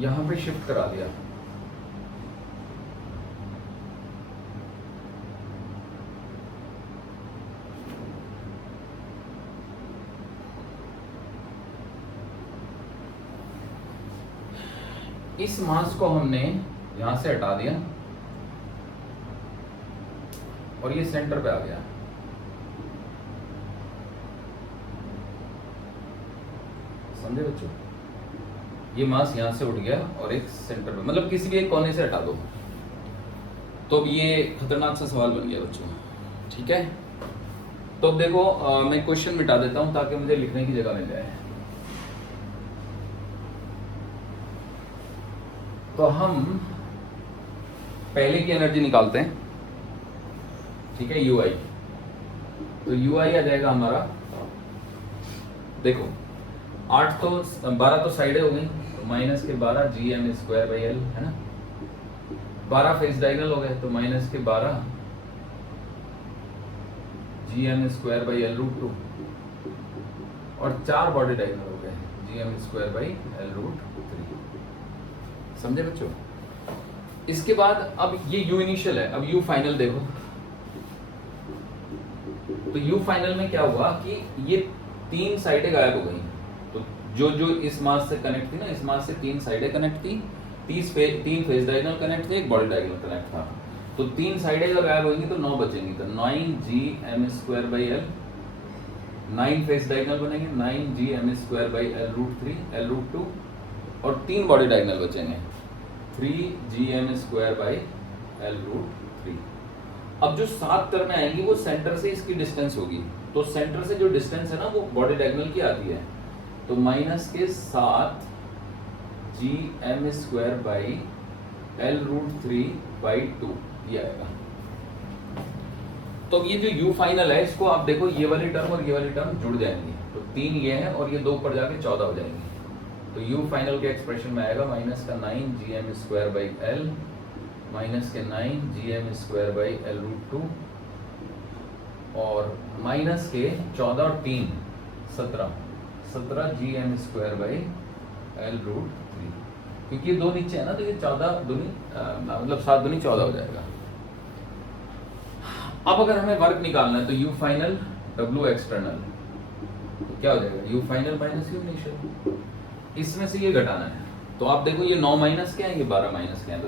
यहां पे शिफ्ट करा दिया। इस मास को हमने यहां से हटा दिया और ये सेंटर पे आ गया। समझे बच्चों? ये मास यहां से उठ गया और एक सेंटर पे, मतलब किसी भी एक कोने से हटा दो। तो अब ये खतरनाक सा सवाल बन गया बच्चों। ठीक है, तो अब देखो मैं क्वेश्चन मिटा देता हूं ताकि मुझे लिखने की जगह मिल जाए। तो हम पहले की एनर्जी निकालते हैं, ठीक है, यूआई। तो यूआई आ जाएगा हमारा, देखो 12 तो साइडें हो गई, तो माइनस के 12 GM स्क्वायर बाई एल, है ना। 12 फेस डायगोनल हो गए, तो माइनस के 12 GM square by L root 2, और 4 बॉडी डायगोनल हो गए, GM square by L root 3। समझे बच्चों? इसके बाद अब ये यू इनिशियल है, अब यू फाइनल देखो। तो यू फाइनल में क्या हुआ कि ये 3 साइडें गायब हो गई। तो जो इस मास से कनेक्ट थी ना, इस मास से 3 साइडें कनेक्ट थी, 3 फेस डायगोनल कनेक्ट थे, एक बॉडी डायगोनल कनेक्ट था। तो 3 साइडें अगर गायब होंगी तो 9 बचेंगी, तो 9GM square by L, 9 face diagonal बनेंगे, 9GM square by L root 3, L root 2, और 3 बॉडी डायगोनल बचेंगे, 3GM square by L root 3। अब जो 7 टर्म आएंगी वो सेंटर से इसकी डिस्टेंस होगी। तो सेंटर से जो डिस्टेंस है ना वो बॉडी डायगोनल की आती है। तो माइनस के 7 GM² बाई L√3/2 ये आएगा। तो ये जो u फाइनल है इसको आप देखो, ये वाली टर्म और ये वाली टर्म जुड़ जाएंगी, तो 3 ये है और ये 2 ऊपर जाके 14 हो जाएंगी। तो u फाइनल के एक्सप्रेशन में आएगा माइनस का 9 GM² बाई L माइनस के 9 GM² बाई L√2 और माइनस के 14 और 3 17 GM² बाई L√3, क्योंकि ये 2 नीचे है ना, तो ये 14 दूनी मतलब 7 दूनी 14 हो जाएगा। अब अगर हमें वर्क निकालना है तो u फाइनल w एक्सटर्नल, तो क्या हो जाएगा u final minus u initial, इसमें से ये घटाना है। तो आप देखो ये 9 माइनस के हैं, ये 12 माइनस के हैं, तो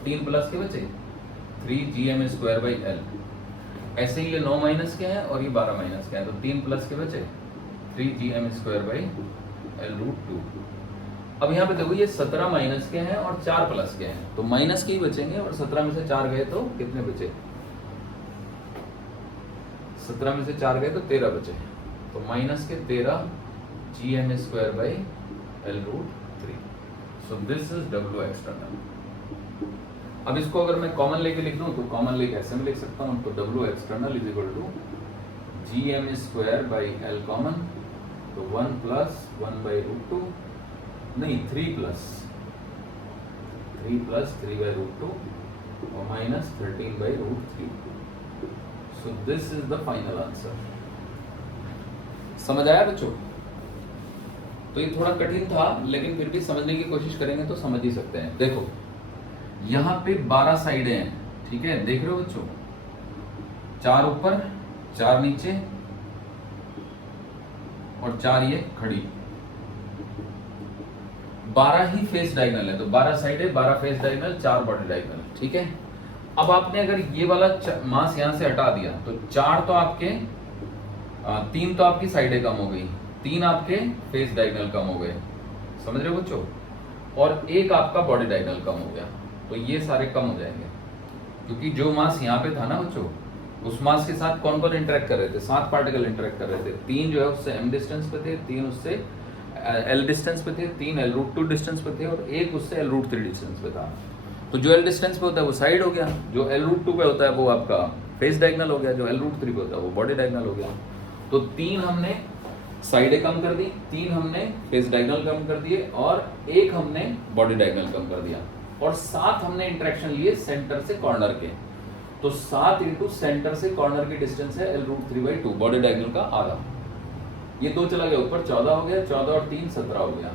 3 प्लस के बचे 3 GM² बाई L। ऐसे ही ये 9 माइनस के हैं और ये 12 माइनस के हैं, तो 3 प्लस के बचे 3 GM² बाई L√2। अब यहाँ पे देखो ये 17 माइनस के हैं और 4 प्लस के हैं, तो माइनस के ही बचेंगे और 17 में से 4 गए तो कितने बचे, 17 में से 4 गए तो 13 बचे, तो माइनस के 13 GM² by L√3। So this is w external. अब इसको अगर मैं कॉमन लेके लिख दूं तो कॉमन लेके ऐसे में लिख सकता हूं, तो w external is equal to GM² by L common, तो 1 प्लस 1/√2 नहीं 3 प्लस 3/√2 और minus 13/√3। So this is the final answer। समझ आया बच्चों? तो ये थोड़ा कठिन था, लेकिन फिर भी समझने की कोशिश करेंगे तो समझ ही सकते हैं। देखो यहाँ पे 12 साइडें हैं, ठीक है, देख रहे हो बच्चों, 4 ऊपर 4 नीचे और 4 ये खड़ी, 12 ही फेस डायगोनल है, तो 12 साइडें 12 फेस डायगोनल 4 बॉडी डायगोनल, ठीक है। अब आपने अगर ये वाला मास यहाँ से हटा दिया तो 4 तो आपके 3 तो आपकी साइडें कम हो गई, 3 आपके फेस डायगोनल कम हो गए, समझ रहे हो बच्चों, और 1 आपका बॉडी डायगोनल कम हो गया, तो ये सारे कम हो जाएंगे, क्योंकि जो मास यहाँ पे था ना बच्चों, उस मास के साथ कौन कौन इंटरेक्ट कर रहे थे, 7 पार्टिकल इंटरेक्ट कर रहे थे, 3 जो है उससे m डिस्टेंस पे थे, 3 उससे l डिस्टेंस पे थे, 3 L√2 डिस्टेंस पे थे और 1 उससे L√3 डिस्टेंस पे था। तो जो l डिस्टेंस पे होता है वो साइड हो गया, जो L√2 पे होता है वो आपका फेस डायगोनल हो गया, जो L√3 पे होता है वो बॉडी डायगोनल हो गया। तो 3 हमने साइडें कम कर दी, 3 हमने फेस डायगोनल कम कर दिए और 1 हमने बॉडी डायगोनल कम कर दिया, और 7 हमने इंटरेक्शन लिए सेंटर से कॉर्नर के, तो 7 इंटू सेंटर से कॉर्नर की डिस्टेंस है L√3/2, बॉडी डायगोनल का आधा, ये 2 चला गया ऊपर, 14 हो गया, 14 और 3 17 हो गया।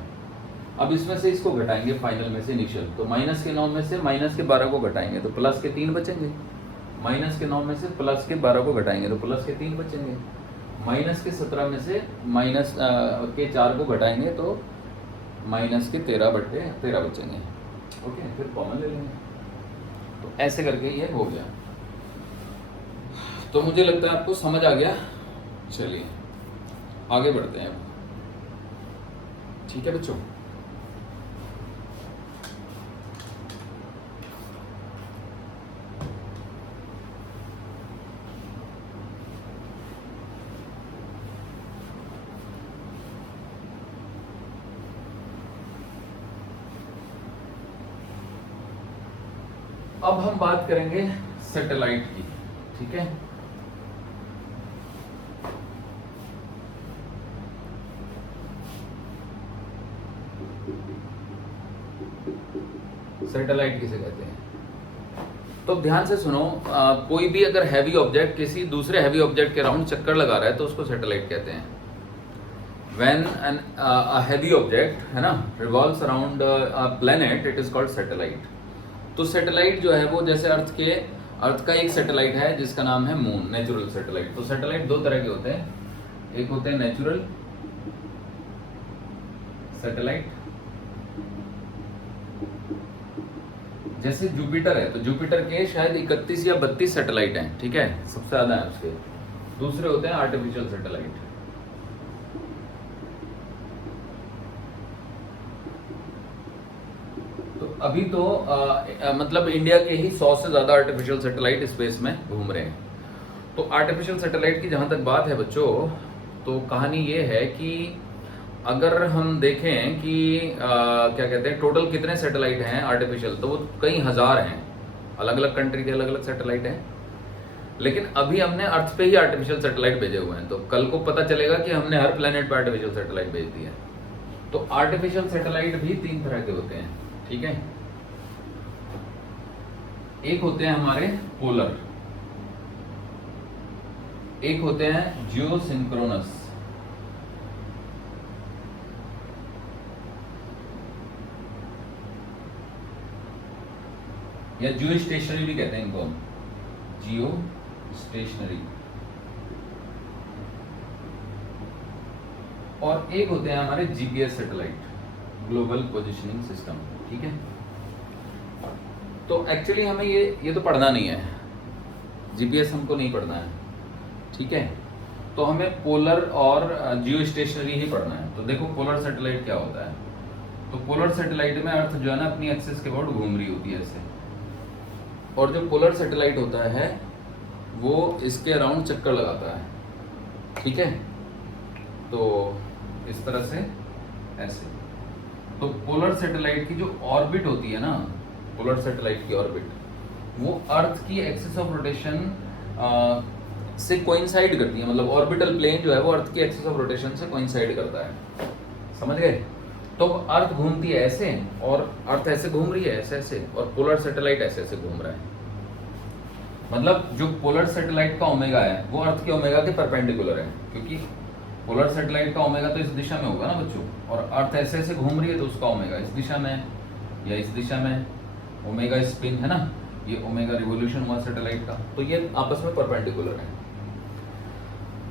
अब इसमें से इसको घटाएंगे फाइनल में से इनिशियल, तो माइनस के 9 में से माइनस के 12 को घटाएंगे तो प्लस के 3 बचेंगे, माइनस के 9 में से प्लस के 12 को घटाएंगे तो प्लस के 3 बचेंगे, माइनस के 17 में से माइनस के 4 को घटाएंगे तो माइनस के 13/13 बचेंगे। ओके, फिर कॉमन ले लेंगे, तो ऐसे करके ये हो गया। तो मुझे लगता है आपको समझ आ गया। चलिए आगे बढ़ते हैं, ठीक है बच्चों। अब हम बात करेंगे सैटेलाइट की, ठीक है। सैटेलाइट किसे कहते हैं? तो ध्यान से सुनो, कोई भी अगर हैवी ऑब्जेक्ट किसी दूसरे हैवी ऑब्जेक्ट के राउंड चक्कर लगा रहा है तो उसको सैटेलाइट कहते हैं। When a heavy object है ना revolves around a planet, it is called satellite। तो सैटेलाइट जो है वो जैसे अर्थ का एक सैटेलाइट है जिसका नाम है मून, नेचुरल सैटेलाइट। तो सैटेलाइट 2 तरह के होते हैं, एक होते हैं नेचुरल सैटेलाइट, जैसे जुपिटर है, तो जुपिटर के शायद 31 या 32 सैटेलाइट हैं, ठीक है, सबसे ज्यादा है उसके। दूसरे होते हैं आर्टिफिशियल सैटेलाइट। तो अभी तो मतलब इंडिया के ही 100 से ज्यादा आर्टिफिशियल सैटेलाइट स्पेस में घूम रहे हैं। तो आर्टिफिशियल सैटेलाइट की जहां तक बात है बच्चों, तो कहानी ये है कि अगर हम देखें कि क्या कहते हैं टोटल कितने सैटेलाइट हैं आर्टिफिशियल, तो वो कई हजार हैं, अलग अलग कंट्री के अलग अलग सैटेलाइट हैं। लेकिन अभी हमने अर्थ पे ही आर्टिफिशियल सैटेलाइट भेजे हुए हैं, तो कल को पता चलेगा कि हमने हर प्लेनेट पे आर्टिफिशियल सैटेलाइट भेज दिया है। तो आर्टिफिशियल सैटेलाइट भी 3 तरह के होते हैं, ठीक है। एक होते हैं हमारे पोलर, एक होते हैं जियो सिंक्रोनस, या जियो स्टेशनरी भी कहते हैं इनको हम, जियो स्टेशनरी। और एक होते हैं हमारे GPS satellite, global positioning system, ठीक है। तो एक्चुअली हमें ये तो पढ़ना नहीं है, जीपीएस हमको नहीं पढ़ना है, ठीक है। तो हमें पोलर और जियो स्टेशनरी ही पढ़ना है। तो देखो पोलर सैटेलाइट क्या होता है। तो पोलर सैटेलाइट में अर्थ जो है ना अपनी एक्सिस के अबाउट घूम रही होती है ऐसे, और जो पोलर सैटेलाइट होता है वो इसके अराउंड चक्कर लगाता है, ठीक है। तो इस तरह से ऐसे। तो पोलर सैटेलाइट की जो ऑर्बिट होती है ना, पोलर सैटेलाइट की ऑर्बिट वो अर्थ की एक्सिस ऑफ रोटेशन से कोइंसाइड करती है, मतलब ऑर्बिटल प्लेन जो है वो अर्थ की एक्सिस ऑफ रोटेशन से कोइंसाइड करता है, समझ गए। तो अर्थ घूमती है ऐसे, और अर्थ ऐसे घूम रही है ऐसे ऐसे, और पोलर सैटेलाइट ऐसे ऐसे घूम रहा है। मतलब जो पोलर सैटेलाइट का ओमेगा है वो अर्थ के ओमेगा के परपेंडिकुलर है, क्योंकि पोलर सैटेलाइट का ओमेगा तो इस दिशा में होगा ना बच्चों, और अर्थ ऐसे ऐसे घूम रही है तो उसका ओमेगा इस दिशा में या इस दिशा में। ओमेगा स्पिन है ना, ये ओमेगा रिवोल्यूशन हुआ सैटेलाइट का, तो ये आपस में परपेंडिकुलर है।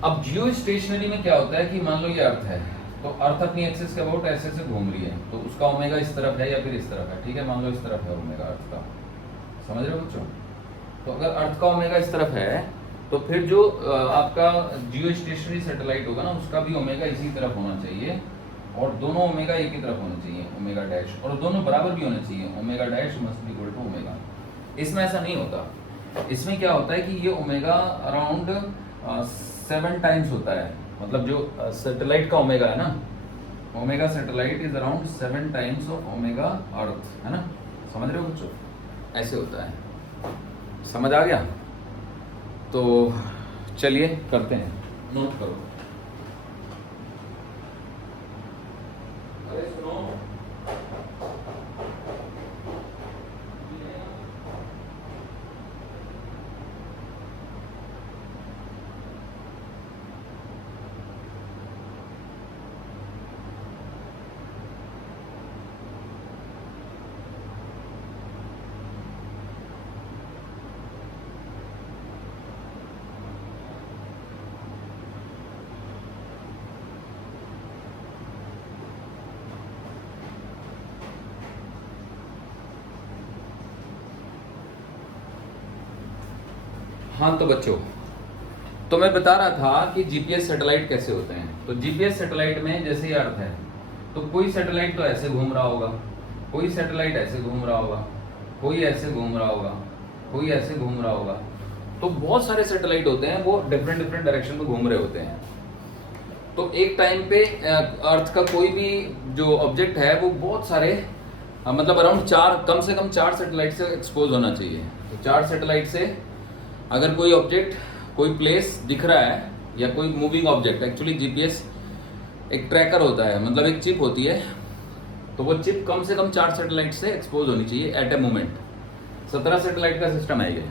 अब जियो स्टेशनरी में क्या होता है कि मान लो ये अर्थ है, तो अर्थ अपनी एक्सिस के अबाउट ऐसे ऐसे घूम रही है, तो उसका ओमेगा इस तरफ है या फिर इस तरफ है, ठीक है। मान लो इस तरफ है ओमेगा अर्थ का, समझ रहे हो बच्चों। तो अगर अर्थ का ओमेगा इस तरफ है तो फिर जो आपका जियो स्टेशनरी सैटेलाइट होगा ना उसका भी ओमेगा इसी तरफ होना चाहिए, और दोनों ओमेगा एक ही तरफ होना चाहिए, ओमेगा डैश, और दोनों बराबर भी होने चाहिए, omega dash must be equal to omega. इसमें ऐसा नहीं होता। इसमें क्या होता है कि ये ओमेगा अराउंड 7 टाइम्स होता है, मतलब जो सैटेलाइट का ओमेगा है ना, omega satellite is around 7 times of omega earth, है ना, समझ रहे हो बच्चों। ऐसे होता है, समझ आ गया। तो चलिए करते हैं, नोट करो। अरे सुनो, हाँ तो बच्चों, तो मैं बता रहा था कि जीपीएस सैटेलाइट कैसे होते हैं। तो जीपीएस सैटेलाइट में जैसे ये अर्थ है, तो कोई सैटेलाइट तो ऐसे घूम रहा होगा, कोई सैटेलाइट ऐसे घूम रहा होगा, कोई ऐसे घूम रहा होगा, कोई ऐसे घूम रहा होगा। तो बहुत सारे सैटेलाइट होते हैं वो डिफरेंट डिफरेंट डायरेक्शन में घूम रहे होते हैं। तो एक टाइम पे अर्थ का कोई भी जो ऑब्जेक्ट है वो बहुत सारे मतलब अराउंड 4, कम से कम 4 सैटेलाइट से एक्सपोज होना चाहिए। तो 4 सैटेलाइट से अगर कोई ऑब्जेक्ट, कोई प्लेस दिख रहा है या कोई मूविंग ऑब्जेक्ट, एक्चुअली जीपीएस एक ट्रैकर होता है, मतलब एक चिप होती है, तो वो चिप कम से कम 4 सैटेलाइट से एक्सपोज होनी चाहिए एट ए मोमेंट। 17 सैटेलाइट का सिस्टम है ये।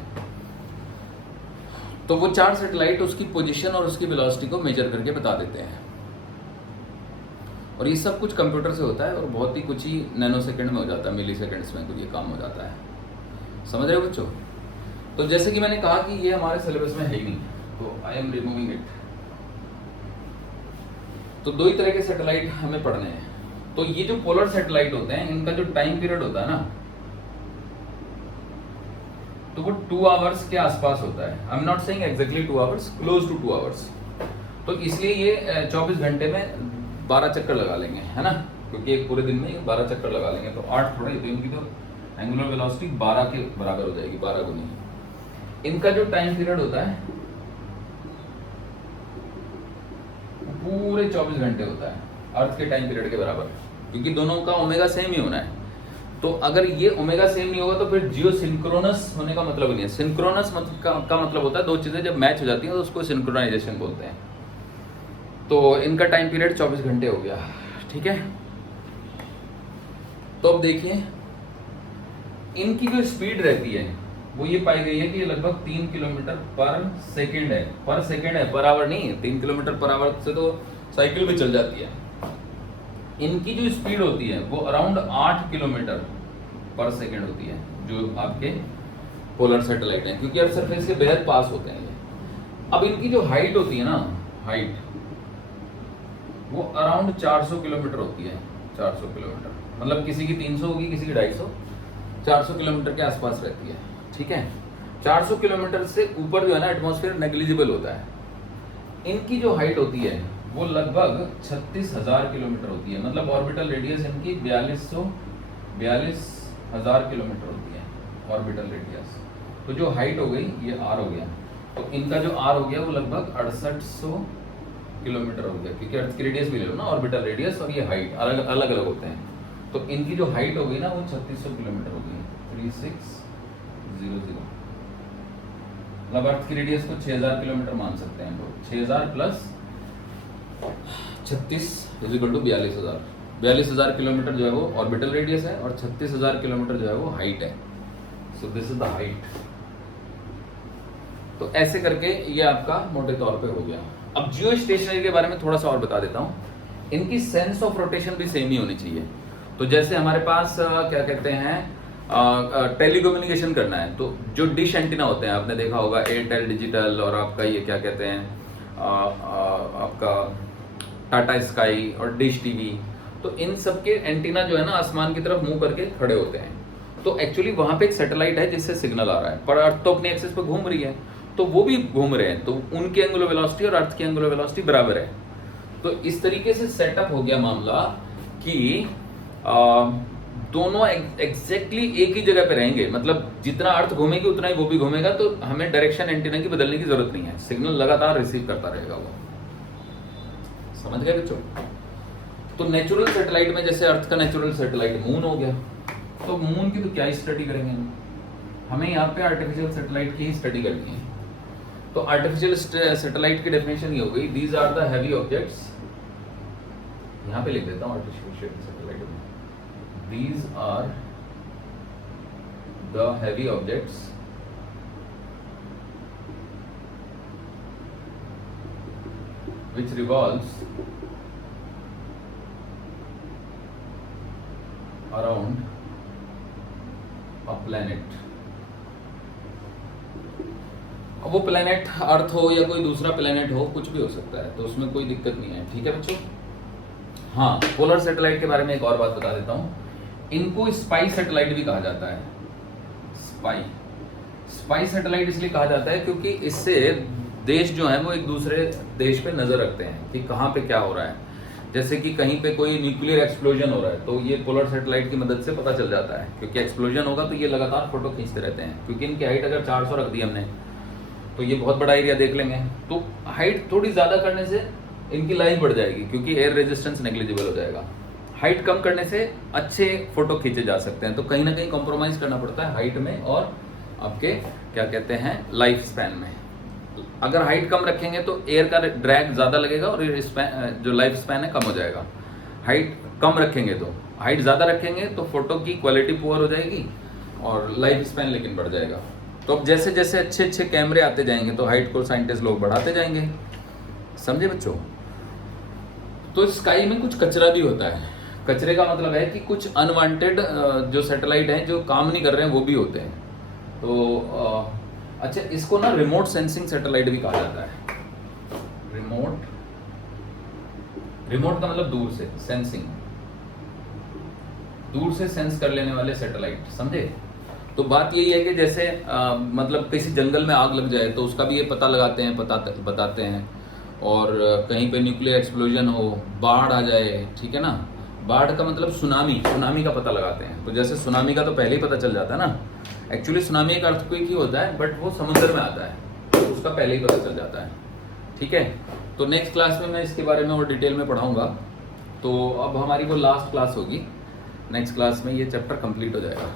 तो वो 4 सैटेलाइट उसकी पोजीशन और उसकी वेलोसिटी को मेजर करके बता देते हैं, और ये सब कुछ कंप्यूटर से होता है, और बहुत ही कुछ ही नैनो सेकेंड में हो जाता है, मिली सेकेंड्स में कुछ ये काम हो जाता है, समझ रहे हो बच्चों। तो जैसे कि मैंने कहा कि ये हमारे सिलेबस में है ही नहीं, तो आई एम रिमूविंग इट। तो 2 ही तरह के सैटेलाइट हमें पढ़ने हैं। तो ये जो पोलर सैटेलाइट होते हैं इनका जो टाइम पीरियड होता है ना, तो वो 2 आवर्स के आसपास होता है। I am not saying exactly 2 hours, close to 2 hours. तो इसलिए ये 24 घंटे में 12 चक्कर लगा लेंगे, है ना, क्योंकि एक पूरे दिन में 12 चक्कर लगा लेंगे, तो 8 थोड़ा ही, तो इनकी तो एंगुलर वेलोसिटी 12 के बराबर हो जाएगी, 12 गुनी। इनका जो टाइम पीरियड होता है पूरे 24 घंटे होता है। अर्थ के टाइम पीरियड के बराबर, क्योंकि दोनों का ओमेगा सेम ही होना है। तो अगर ये ओमेगा सेम नहीं होगा तो फिर जियो सिंक्रोनस होने का मतलब नहीं है। सिंक्रोनस का मतलब होता है दो चीजें जब मैच हो जाती हैं तो उसको सिंक्रोनाइजेशन बोलते हैं। तो इनका टाइम पीरियड 24 घंटे हो गया, ठीक है। तो अब देखिए इनकी जो स्पीड रहती है वो ये पाई गई है कि ये लगभग 3 किलोमीटर पर सेकेंड है। पर सेकेंड है, पर आवर नहीं है। 3 किलोमीटर पर आवर से तो साइकिल भी चल जाती है। इनकी जो स्पीड होती है वो अराउंड 8 किलोमीटर पर सेकेंड होती है, जो आपके पोलर सैटेलाइट हैं, क्योंकि अर्थ सरफेस के बेहद पास होते हैं ये। अब इनकी जो हाइट होती है ना, हाइट वो अराउंड 400 किलोमीटर होती है। 400 किलोमीटर मतलब किसी की 300 होगी, किसी की 250, 400 किलोमीटर के आसपास रहती है, ठीक है। 400 किलोमीटर से ऊपर जो है ना एटमॉस्फेयर नेग्लिजिबल होता है। इनकी जो हाइट होती है वो लगभग 36,000 किलोमीटर होती है, मतलब ऑर्बिटल रेडियस इनकी 42,000 किलोमीटर होती है ऑर्बिटल रेडियस। तो जो हाइट हो गई ये आर हो गया, तो इनका जो आर हो गया वो लगभग 6800 किलोमीटर हो गया, क्योंकि अर्थ की रेडियस भी ले लो ना, ऑर्बिटल रेडियस और ये हाइट अलग अलग होते हैं। तो इनकी जो हाइट हो गई ना वो 3600 किलोमीटर हो गई, 3600, मतलब अर्थ की रेडियस को 6000 किलोमीटर मान सकते हैं लोग। 6000 plus 36 is equal to 42,000। 42,000 kilometre जो है वो ऑर्बिटल रेडियस है और 36,000 किलोमीटर जो है वो हाइट है। So this is the height. तो ऐसे करके ये आपका मोटे तौर पे हो गया। अब जियो स्टेशनरी के बारे में थोड़ा सा और बता देता हूँ। इनकी सेंस ऑफ रोटेशन भी सेम ही होनी चाहिए। तो जैसे हमारे पास क्या कहते हैं टेलीकम्युनिकेशन करना है, तो जो डिश एंटीना होते हैं आपने देखा होगा, एयरटेल डिजिटल और आपका ये क्या कहते हैं आपका टाटा स्काई और डिश टीवी, तो इन सब के एंटीना जो है ना आसमान की तरफ मुंह करके खड़े होते हैं। तो एक्चुअली वहां पे एक सैटेलाइट है जिससे सिग्नल आ रहा है, पर अर्थ तो अपने एक्सिस पे घूम रही है, तो वो भी घूम रहे हैं, तो उनकी एंगुलर वेलोसिटी और अर्थ की एंगुलर वेलोसिटी बराबर है। तो इस तरीके से सेटअप हो गया मामला कि दोनों एग्जैक्टली एक ही जगह पे रहेंगे, मतलब जितना अर्थ घूमेगी उतना ही वो भी घूमेगा, तो हमें डायरेक्शन एंटीना की बदलने की जरूरत नहीं है, सिग्नल लगातार रिसीव करता रहेगा वो। समझ गए बच्चों? तो नेचुरल सैटेलाइट में जैसे अर्थ का नेचुरल सैटेलाइट मून हो गया, तो मून की तो क्या स्टडी करेंगे हमें यहाँ पे आर्टिफिशियल सैटेलाइट की ही स्टडी करनी है। तो आर्टिफिशियल सैटेलाइट की डेफिनेशन ये हो गई, these are the heavy objects, यहाँ पे लिख देता हूँ आर्टिफिशियल सैटेलाइट में, these are the heavy objects which revolves around a planet। अब वो प्लेनेट अर्थ हो या कोई दूसरा प्लेनेट हो, कुछ भी हो सकता है, तो उसमें कोई दिक्कत नहीं है, ठीक है बच्चों। हाँ, पोलर सैटेलाइट के बारे में एक और बात बता देता हूँ, इनको स्पाई सैटेलाइट भी कहा जाता है। स्पाई सैटेलाइट इसलिए कहा जाता है क्योंकि इससे देश जो है वो एक दूसरे देश पे नजर रखते हैं कि कहाँ पे क्या हो रहा है। जैसे कि कहीं पे कोई न्यूक्लियर एक्सप्लोजन हो रहा है तो ये पोलर सैटेलाइट की मदद से पता चल जाता है, क्योंकि एक्सप्लोजन होगा तो ये लगातार फोटो खींचते रहते हैं, क्योंकि इनकी हाइट अगर 400 रख दी हमने तो ये बहुत बड़ा एरिया देख लेंगे। तो हाइट थोड़ी ज्यादा करने से इनकी लाइफ बढ़ जाएगी, क्योंकि एयर रेजिस्टेंस नेग्लिजिबल हो जाएगा। हाइट कम करने से अच्छे फोटो खींचे जा सकते हैं, तो कहीं ना कहीं कॉम्प्रोमाइज करना पड़ता है हाइट में और आपके क्या कहते हैं लाइफ स्पैन में। अगर हाइट कम रखेंगे तो एयर का ड्रैग ज्यादा लगेगा और जो लाइफ स्पैन है कम हो जाएगा। हाइट कम रखेंगे तो, हाइट ज्यादा रखेंगे तो फोटो की क्वालिटी पुअर हो जाएगी और लाइफ स्पैन लेकिन बढ़ जाएगा। तो अब जैसे जैसे अच्छे अच्छे कैमरे आते जाएंगे तो हाइट को साइंटिस्ट लोग बढ़ाते जाएंगे। समझे बच्चों? तो स्काई में कुछ कचरा भी होता है। कचरे का मतलब है कि कुछ अनवांटेड जो सैटेलाइट हैं जो काम नहीं कर रहे हैं वो भी होते हैं। तो अच्छा, इसको ना रिमोट सेंसिंग सैटेलाइट भी कहा जाता है। रिमोट का मतलब दूर से, सेंसिंग दूर से सेंस कर लेने वाले सैटेलाइट, समझे? तो बात यही है कि जैसे मतलब किसी जंगल में आग लग जाए तो उसका भी ये पता लगाते हैं, बताते हैं। और कहीं पे न्यूक्लियर एक्सप्लोजन हो, बाढ़ आ जाए, ठीक है ना, बाढ़ का मतलब सुनामी का पता लगाते हैं। तो जैसे सुनामी का तो पहले ही पता चल जाता है ना, एक्चुअली सुनामी एक अर्थक्वेक ही होता है, बट वो समुद्र में आता है तो उसका पहले ही पता चल जाता है, ठीक है। तो नेक्स्ट क्लास में मैं इसके बारे में और डिटेल में पढ़ाऊंगा। तो अब हमारी वो लास्ट क्लास होगी, नेक्स्ट क्लास में ये चैप्टर कंप्लीट हो जाएगा।